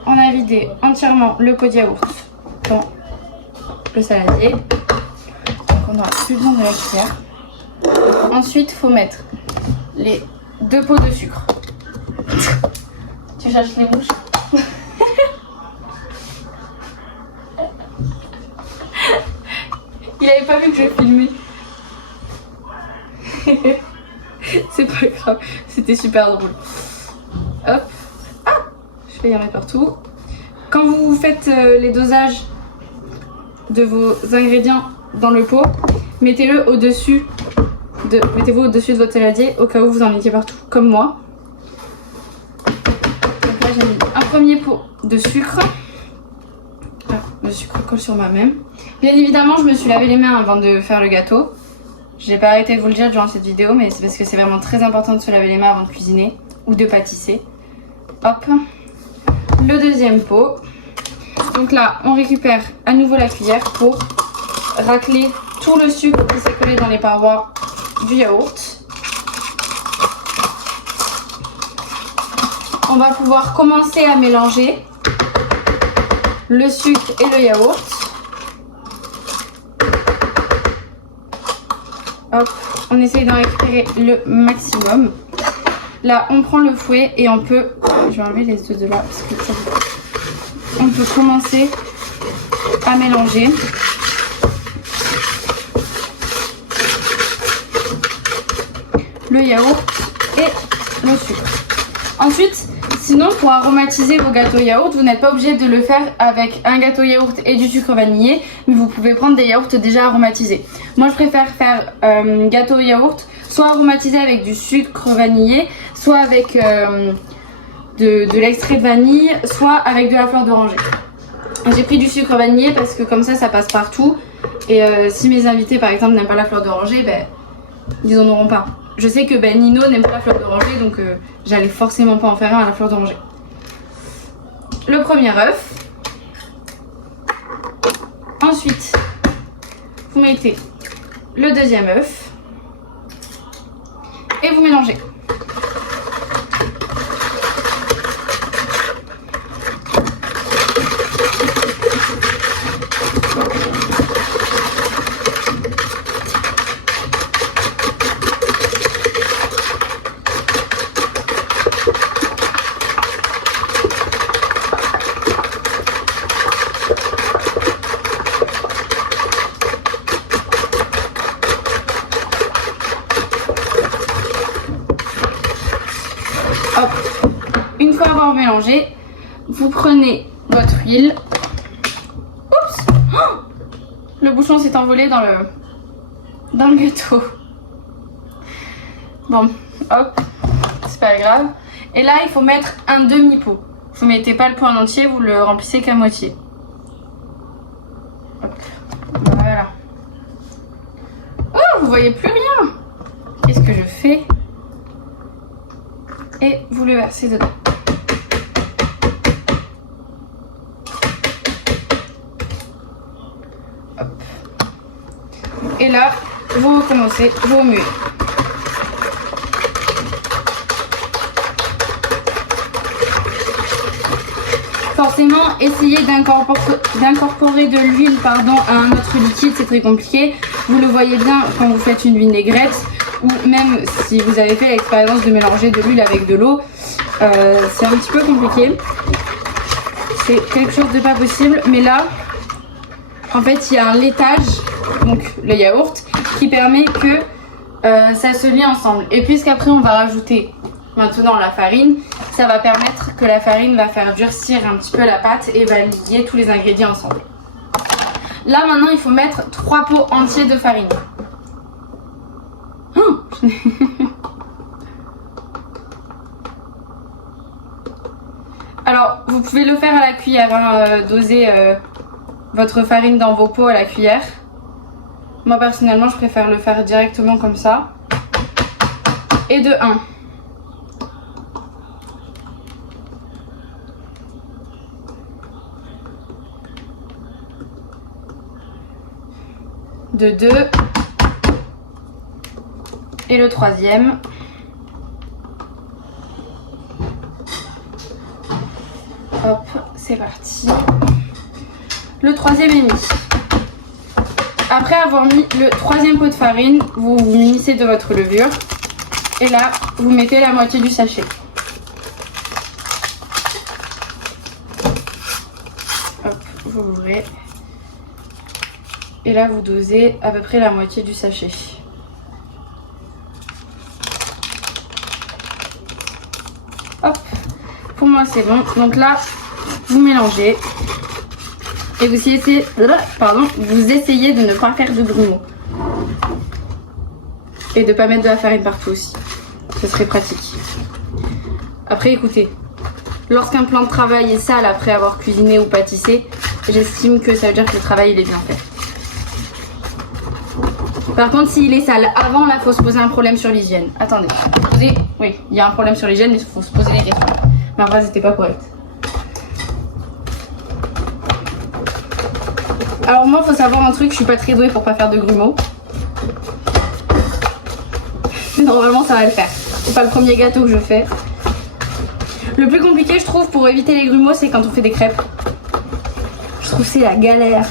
On a vidé entièrement le pot de yaourt dans le saladier. Donc on n'aura plus besoin de la cuillère. Ensuite, il faut mettre les 2 pots de sucre. Tu cherches les mouches? Il avait pas vu que je filmais. C'est pas grave, c'était super drôle. Hop. Ah, je vais y en mettre partout. Quand vous faites les dosages de vos ingrédients dans le pot, mettez-vous au-dessus de votre saladier au cas où vous en mettiez partout, comme moi. Donc là j'ai mis un premier pot de sucre. Ah, le sucre colle sur moi-même. Bien évidemment, je me suis lavé les mains avant de faire le gâteau. Je n'ai pas arrêté de vous le dire durant cette vidéo, mais c'est parce que c'est vraiment très important de se laver les mains avant de cuisiner ou de pâtisser. Hop, le deuxième pot. Donc là, on récupère à nouveau la cuillère pour racler tout le sucre qui s'est collé dans les parois du yaourt. On va pouvoir commencer à mélanger le sucre et le yaourt. Hop, on essaye d'en récupérer le maximum. Là, on prend le fouet et on peut... Je vais enlever les œufs de là parce que ça... On peut commencer à mélanger. Le yaourt et le sucre. Ensuite, sinon pour aromatiser vos gâteaux yaourt, vous n'êtes pas obligé de le faire avec un gâteau yaourt et du sucre vanillé, mais vous pouvez prendre des yaourts déjà aromatisés. Moi je préfère faire gâteau yaourt, soit aromatisé avec du sucre vanillé, soit avec de l'extrait de vanille, soit avec de la fleur d'oranger. J'ai pris du sucre vanillé parce que comme ça passe partout. Et si mes invités par exemple n'aiment pas la fleur d'oranger, ben, ils en auront pas. Je sais que Nino n'aime pas la fleur d'oranger, donc j'allais forcément pas en faire un à la fleur d'oranger. Le premier œuf. Ensuite, vous mettez le deuxième œuf. Et vous mélangez. fois avoir mélangé, vous prenez votre huile. Oups, oh, le bouchon s'est envolé dans le gâteau. Bon, hop, c'est pas grave. Et là, il faut mettre un demi-pot. Vous mettez pas le pot en entier, vous le remplissez qu'à moitié. Hop, voilà. Oh, vous voyez plus rien. Qu'est-ce que je fais? Et vous le versez dedans. Hop. Et là, vous recommencez, vous remuez. Forcément, essayer d'incorporer de l'huile à un autre liquide, c'est très compliqué. Vous le voyez bien quand vous faites une vinaigrette, ou même si vous avez fait l'expérience de mélanger de l'huile avec de l'eau, c'est un petit peu compliqué. C'est quelque chose de pas possible, mais là, en fait, il y a un laitage, donc le yaourt, qui permet que ça se lie ensemble. Et puisqu'après on va rajouter maintenant la farine, ça va permettre que la farine va faire durcir un petit peu la pâte et va lier tous les ingrédients ensemble. Là maintenant il faut mettre 3 pots entiers de farine. Oh alors vous pouvez le faire à la cuillère, hein, doser votre farine dans vos pots à la cuillère. Moi personnellement je préfère le faire directement comme ça. Et de 1. De 2. Et le 3e. Hop, c'est parti. Le 3e est mis. Après avoir mis le 3e pot de farine, vous vous munissez de votre levure. Et là, vous mettez la moitié du sachet. Hop, vous ouvrez. Et là, vous dosez à peu près la moitié du sachet. Hop, pour moi c'est bon. Donc là, vous mélangez. Et vous essayez, vous essayez de ne pas faire de grumeaux. Et de ne pas mettre de la farine partout aussi. Ce serait pratique. Après, écoutez. Lorsqu'un plan de travail est sale après avoir cuisiné ou pâtissé, j'estime que ça veut dire que le travail il est bien fait. Par contre, s'il est sale avant, là, il faut se poser un problème sur l'hygiène. Attendez, oui, il y a un problème sur l'hygiène, mais il faut se poser des questions. Ma phrase n'était pas correcte. Alors moi, il faut savoir un truc, je suis pas très douée pour pas faire de grumeaux. Mais normalement, ça va le faire. C'est pas le premier gâteau que je fais. Le plus compliqué, je trouve, pour éviter les grumeaux, c'est quand on fait des crêpes. Je trouve que c'est la galère.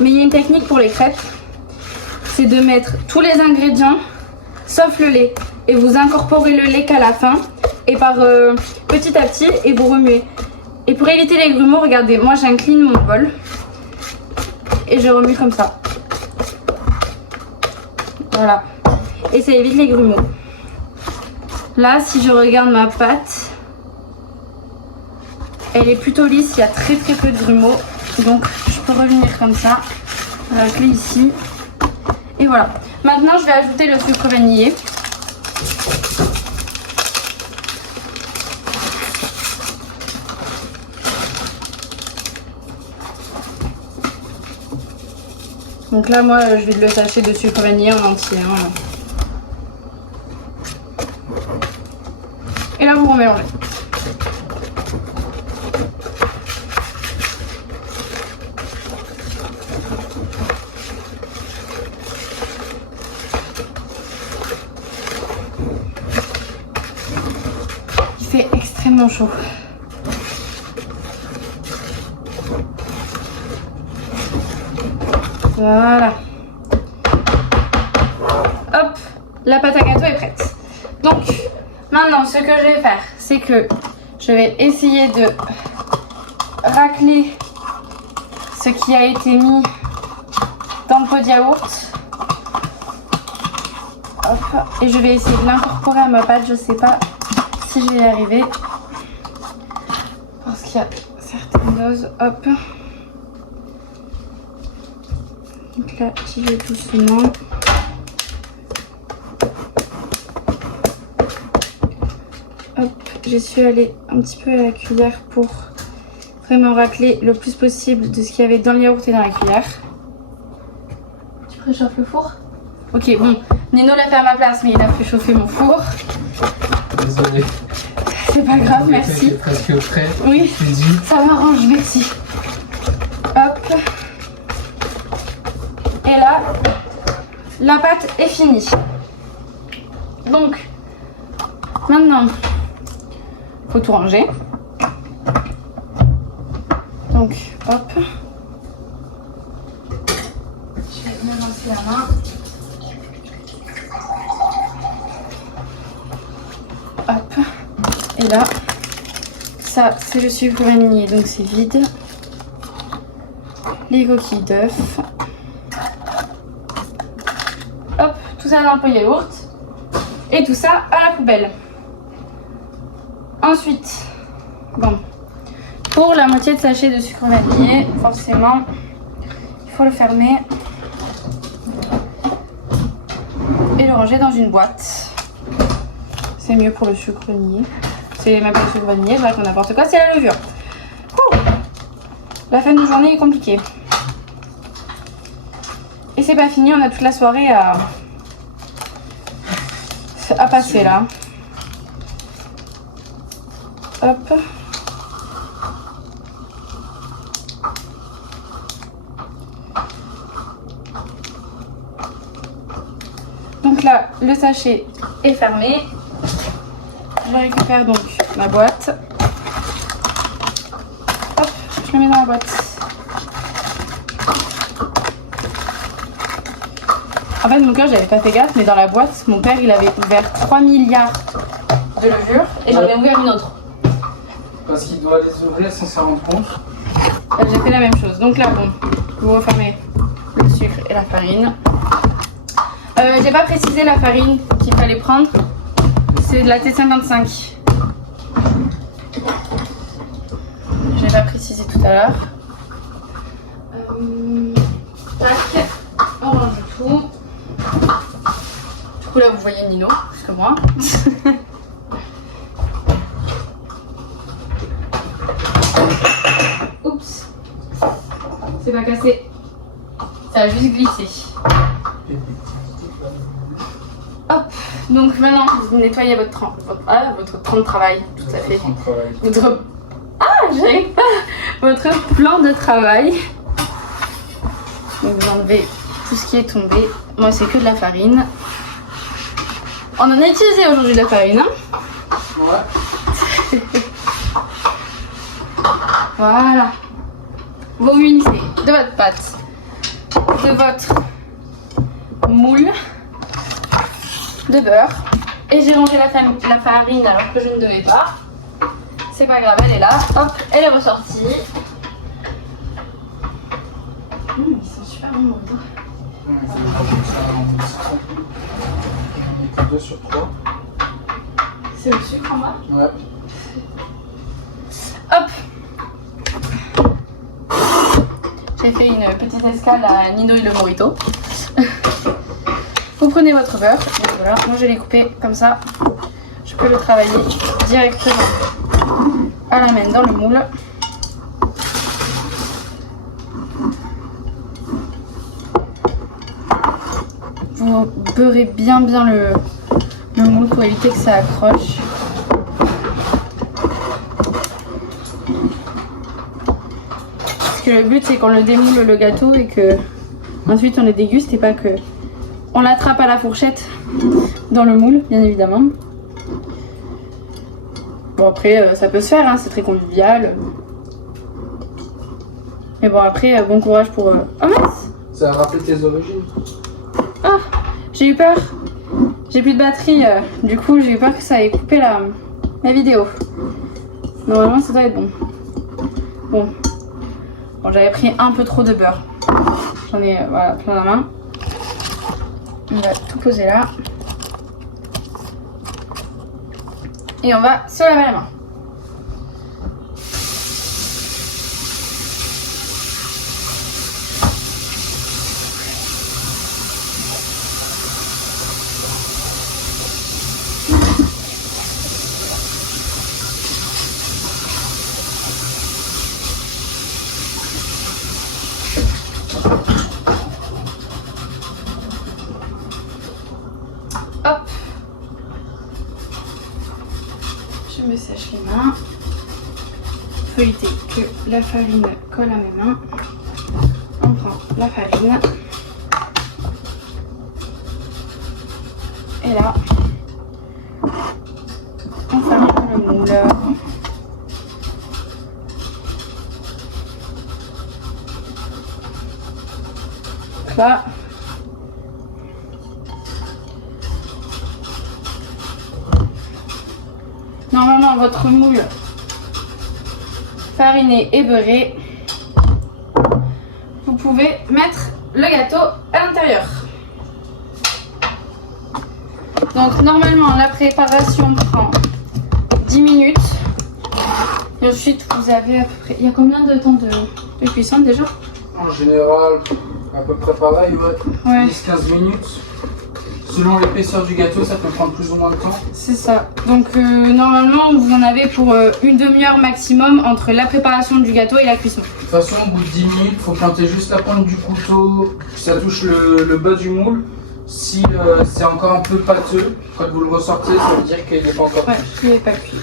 Mais il y a une technique pour les crêpes, c'est de mettre tous les ingrédients, sauf le lait. Et vous incorporez le lait qu'à la fin, et par petit à petit, et vous remuez. Et pour éviter les grumeaux, regardez, moi j'incline mon bol, et je remue comme ça. Voilà. Et ça évite les grumeaux. Là, si je regarde ma pâte, elle est plutôt lisse, il y a très peu de grumeaux. Donc je peux revenir comme ça, racler ici. Et voilà. Maintenant je vais ajouter le sucre vanillé. Donc là moi je vide le sachet de sucre vanillé en entier. Hein. Et là vous remélangez. Il fait extrêmement chaud. Voilà. Hop, la pâte à gâteau est prête. Donc, maintenant, ce que je vais faire, c'est que je vais essayer de racler ce qui a été mis dans le pot de yaourt. Hop. Et je vais essayer de l'incorporer à ma pâte. Je sais pas si je vais y arriver. Parce qu'il y a certaines doses. Hop. Donc là, j'y vais doucement. Hop. Je suis allée un petit peu à la cuillère pour vraiment racler le plus possible de ce qu'il y avait dans le yaourt et dans la cuillère. Tu préchauffes le four? Ok, bon. Nino l'a fait à ma place, mais il a fait chauffer mon four. Désolé. C'est pas grave, merci. Presque prêt. Oui, ça m'arrange, merci. Hop. Et là, la pâte est finie. Donc, maintenant, faut tout ranger. Donc, hop. Je vais me lancer la main. Hop. Et là, ça c'est le sucre vanillé, donc c'est vide. Les coquilles d'œufs. Hop, tout ça dans le pot yaourt. Et tout ça à la poubelle. Ensuite, bon, pour la moitié de sachet de sucre vanillé, forcément, il faut le fermer et le ranger dans une boîte. C'est mieux pour le sucre vanillé. C'est même pas le sucre vanillé, je raconte n'importe quoi, c'est la levure. Ouh. La fin de journée est compliquée. Et c'est pas fini, on a toute la soirée à passer là. Hop. Donc là, le sachet est fermé. Je récupère donc ma boîte. Hop, je le mets dans la boîte. En fait, mon cœur, j'avais pas fait gaffe, mais dans la boîte, mon père, il avait ouvert 3 milliards de levures et j'en ai ouvert une autre. Parce qu'il doit les ouvrir sans s'en rendre compte. J'ai fait la même chose. Donc là, bon, vous refermez le sucre et la farine. J'ai pas précisé la farine qu'il fallait prendre. C'est de la T55. Je l'ai pas précisé tout à l'heure. Tac, on range tout. Du coup là vous voyez Nino, plus que moi. Oups, c'est pas cassé. Ça a juste glissé. Hop, donc maintenant vous nettoyez votre temps de travail, tout à fait. J'arrive pas. Votre plan de travail. Donc vous enlevez tout ce qui est tombé. Moi c'est que de la farine. On en a utilisé aujourd'hui de la farine. Hein. Ouais. Voilà. Vous munissez de votre pâte, de votre moule, de beurre. Et j'ai rangé la farine alors que je ne devais pas. C'est pas grave, elle est là. Hop, elle est ressortie. Ils sont super bons. 2 sur 3. C'est le sucre en bas. Ouais. Hop. J'ai fait une petite escale à Nino et le Morito. Vous prenez votre beurre. Et voilà, moi je l'ai coupé comme ça. Je peux le travailler directement à la main dans le moule. Vous beurrez bien le moule pour éviter que ça accroche. Parce que le but c'est qu'on le démoule le gâteau et que ensuite on le déguste et pas que on l'attrape à la fourchette dans le moule, bien évidemment. Bon après ça peut se faire, hein, c'est très convivial. Mais bon après bon courage pour... Oh mince! Ça a rappelé tes origines. Ah! J'ai eu peur! J'ai plus de batterie, du coup j'ai eu peur que ça ait coupé la vidéo. Normalement ça doit être bon. Bon, j'avais pris un peu trop de beurre. J'en ai voilà, plein la main. On va tout poser là. Et on va se laver la main. Hop, je me sèche les mains. Faut éviter que la farine colle à mes mains. On prend la farine. Et là, on farine le moule. Donc là, normalement, votre moule fariné et beurré, vous pouvez mettre le gâteau à l'intérieur. Donc normalement, la préparation prend 10 minutes. Et ensuite, vous avez à peu près... Il y a combien de temps de cuisson déjà? En général, à peu près pareil, Ouais. 10-15 minutes. Selon l'épaisseur du gâteau, ça peut prendre plus ou moins de temps. C'est ça. Donc normalement, vous en avez pour une demi-heure maximum entre la préparation du gâteau et la cuisson. De toute façon, au bout de 10 minutes, il faut planter juste la pointe du couteau, que ça touche le bas du moule. Si c'est encore un peu pâteux, quand vous le ressortez, ça veut dire qu'il n'est pas encore Ouais, cuit. il n'est pas cuit.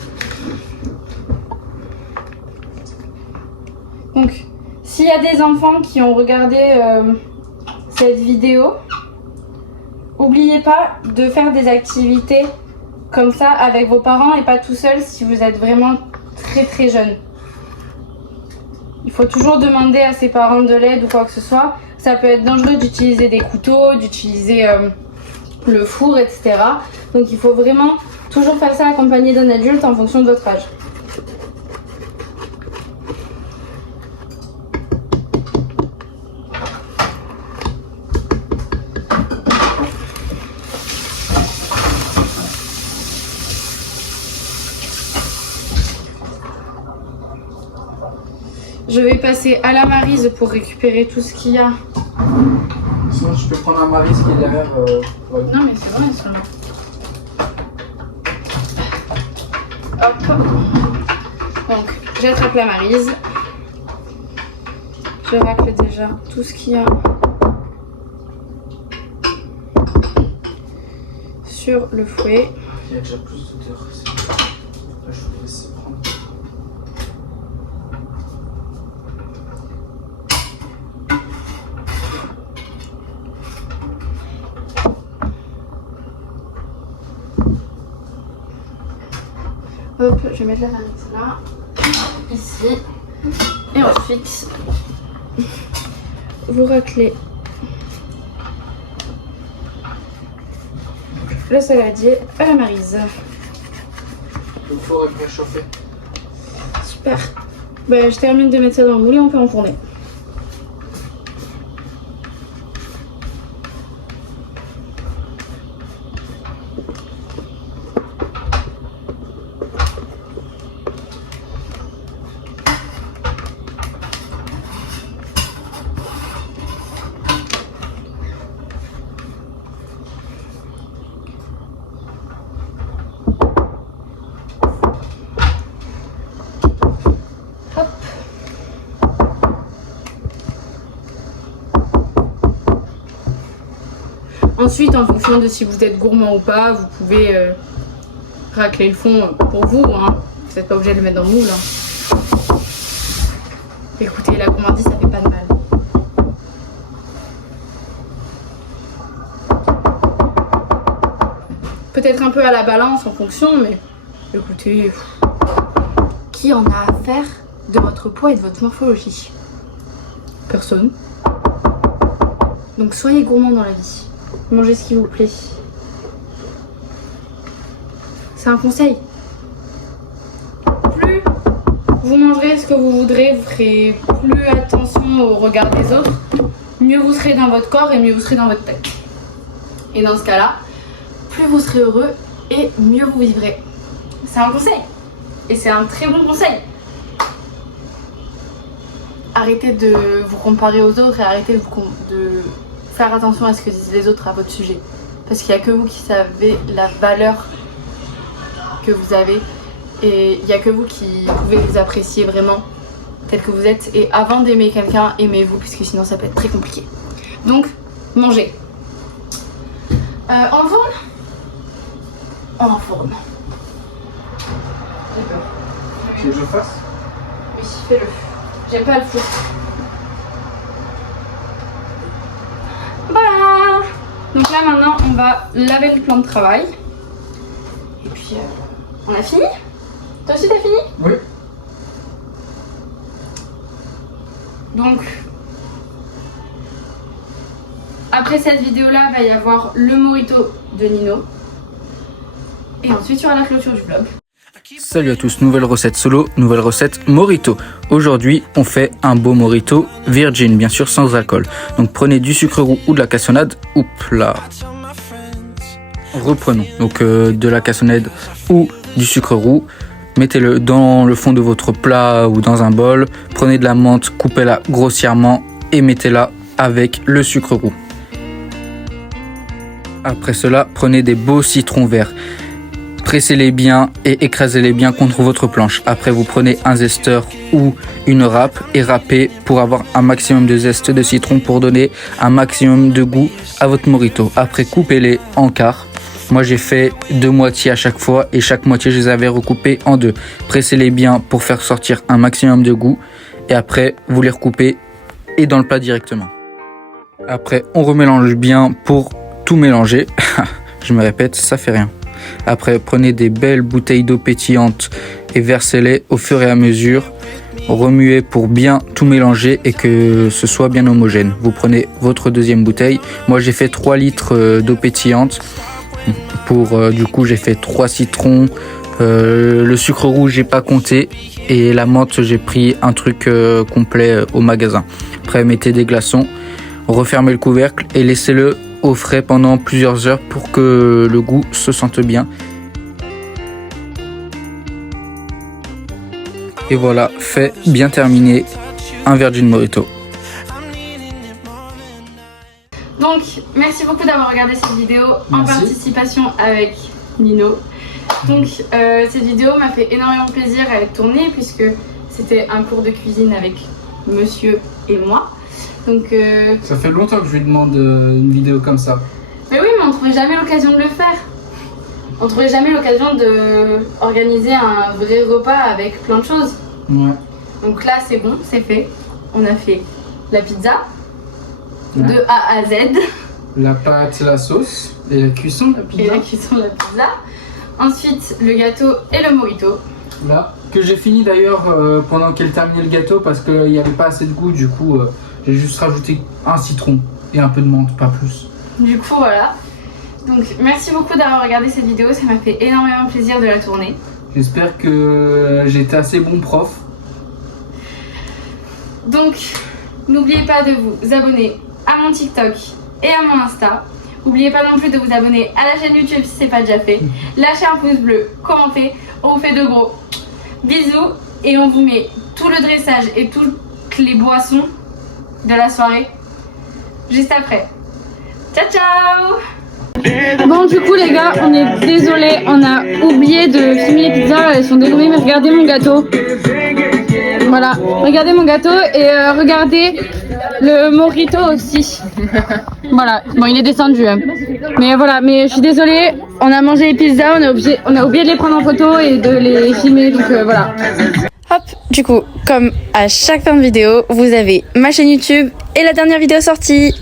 Donc, s'il y a des enfants qui ont regardé cette vidéo, n'oubliez pas de faire des activités comme ça avec vos parents et pas tout seul si vous êtes vraiment très très jeune. Il faut toujours demander à ses parents de l'aide ou quoi que ce soit. Ça peut être dangereux d'utiliser des couteaux, d'utiliser le four, etc. Donc il faut vraiment toujours faire ça accompagné d'un adulte en fonction de votre âge. Je vais passer à la maryse pour récupérer tout ce qu'il y a. Sinon, je peux prendre un maryse qui est derrière. Voilà. Non mais c'est vrai ça. Hop. Donc j'attrape la maryse. Je racle déjà tout ce qu'il y a sur le fouet. Il y a déjà plus d'odeur. Là, je vais laisser prendre. Hop, je vais mettre la maryse là, ici, et ensuite vous raclez le saladier à la maryse. Le four est bien chauffé. Super. Bah, je termine de mettre ça dans le moule et on peut enfourner. Ensuite, en fonction de si vous êtes gourmand ou pas, vous pouvez racler le fond pour vous. Hein. Vous n'êtes pas obligé de le mettre dans le moule. Hein. Écoutez, la gourmandise, ça fait pas de mal. Peut-être un peu à la balance en fonction, mais écoutez, qui en a à faire de votre poids et de votre morphologie? Personne. Donc soyez gourmand dans la vie. Mangez ce qui vous plaît. C'est un conseil. Plus vous mangerez ce que vous voudrez, vous ferez plus attention au regard des autres, mieux vous serez dans votre corps et mieux vous serez dans votre tête. Et dans ce cas-là, plus vous serez heureux et mieux vous vivrez. C'est un conseil. Et c'est un très bon conseil. Arrêtez de vous comparer aux autres et arrêtez de faire attention à ce que disent les autres à votre sujet. Parce qu'il n'y a que vous qui savez la valeur que vous avez. Et il n'y a que vous qui pouvez vous apprécier vraiment tel que vous êtes. Et avant d'aimer quelqu'un, aimez-vous, puisque sinon ça peut être très compliqué. Donc, mangez. En fourne ? En fourne. Tu veux que je fasse? Oui, fais-le. J'aime pas le four. Voilà. Donc là maintenant on va laver le plan de travail. Et puis on a fini? Toi aussi t'as fini? Oui. Donc après cette vidéo là va y avoir le mojito de Nino. Et ensuite il y aura la clôture du vlog. Salut à tous, nouvelle recette solo, nouvelle recette mojito. Aujourd'hui, on fait un beau mojito virgin, bien sûr sans alcool. Donc prenez du sucre roux ou de la cassonade. Oups là. Reprenons donc de la cassonade ou du sucre roux. Mettez-le dans le fond de votre plat ou dans un bol. Prenez de la menthe, coupez-la grossièrement et mettez-la avec le sucre roux. Après cela, prenez des beaux citrons verts. Pressez-les bien et écrasez-les bien contre votre planche. Après, vous prenez un zesteur ou une râpe et râpez pour avoir un maximum de zeste de citron pour donner un maximum de goût à votre mojito. Après, coupez-les en quarts. Moi, j'ai fait 2 moitiés à chaque fois et chaque moitié, je les avais recoupées en 2. Pressez-les bien pour faire sortir un maximum de goût et après, vous les recoupez et dans le plat directement. Après, on remélange bien pour tout mélanger. Je me répète, ça fait rien. Après, prenez des belles bouteilles d'eau pétillante et versez-les au fur et à mesure. Remuez pour bien tout mélanger et que ce soit bien homogène. Vous prenez votre deuxième bouteille. Moi, j'ai fait 3 litres d'eau pétillante. Du coup, j'ai fait 3 citrons. Le sucre rouge, j'ai pas compté. Et la menthe, j'ai pris un truc complet au magasin. Après, mettez des glaçons. Refermez le couvercle et laissez-le au frais pendant plusieurs heures pour que le goût se sente bien. Et voilà, fait, bien terminé, un Virgin Mojito. Donc merci beaucoup d'avoir regardé cette vidéo en participation avec Nino. Donc cette vidéo m'a fait énormément plaisir à être tournée puisque c'était un cours de cuisine avec monsieur et moi. Donc, ça fait longtemps que je lui demande une vidéo comme ça. Mais oui, mais on ne trouvait jamais l'occasion de le faire. On ne trouvait jamais l'occasion d'organiser un vrai repas avec plein de choses. Ouais. Donc là, c'est bon, c'est fait. On a fait la pizza de A à Z. La pâte, la sauce et la cuisson de la pizza. Et la cuisson de la pizza. Ensuite, le gâteau et le mojito. Là, que j'ai fini d'ailleurs pendant qu'elle terminait le gâteau parce qu'il n'y avait pas assez de goût, du coup... j'ai juste rajouté un citron et un peu de menthe, pas plus. Du coup, voilà. Donc, merci beaucoup d'avoir regardé cette vidéo. Ça m'a fait énormément plaisir de la tourner. J'espère que j'ai été assez bon prof. Donc, n'oubliez pas de vous abonner à mon TikTok et à mon Insta. N'oubliez pas non plus de vous abonner à la chaîne YouTube si ce n'est pas déjà fait. Lâchez un pouce bleu, commentez. On vous fait de gros bisous. Et on vous met tout le dressage et toutes les boissons de la soirée juste après. Ciao ciao. Bon du coup les gars, on est désolé, on a oublié de filmer les pizzas, elles sont dégoûtées, mais regardez mon gâteau. Voilà, regardez mon gâteau et regardez le mojito aussi. Voilà, bon il est descendu hein. Mais voilà, mais je suis désolée, on a mangé les pizzas, on a oublié de les prendre en photo et de les filmer, donc voilà. Hop, du coup, comme à chaque fin de vidéo, vous avez ma chaîne YouTube et la dernière vidéo sortie.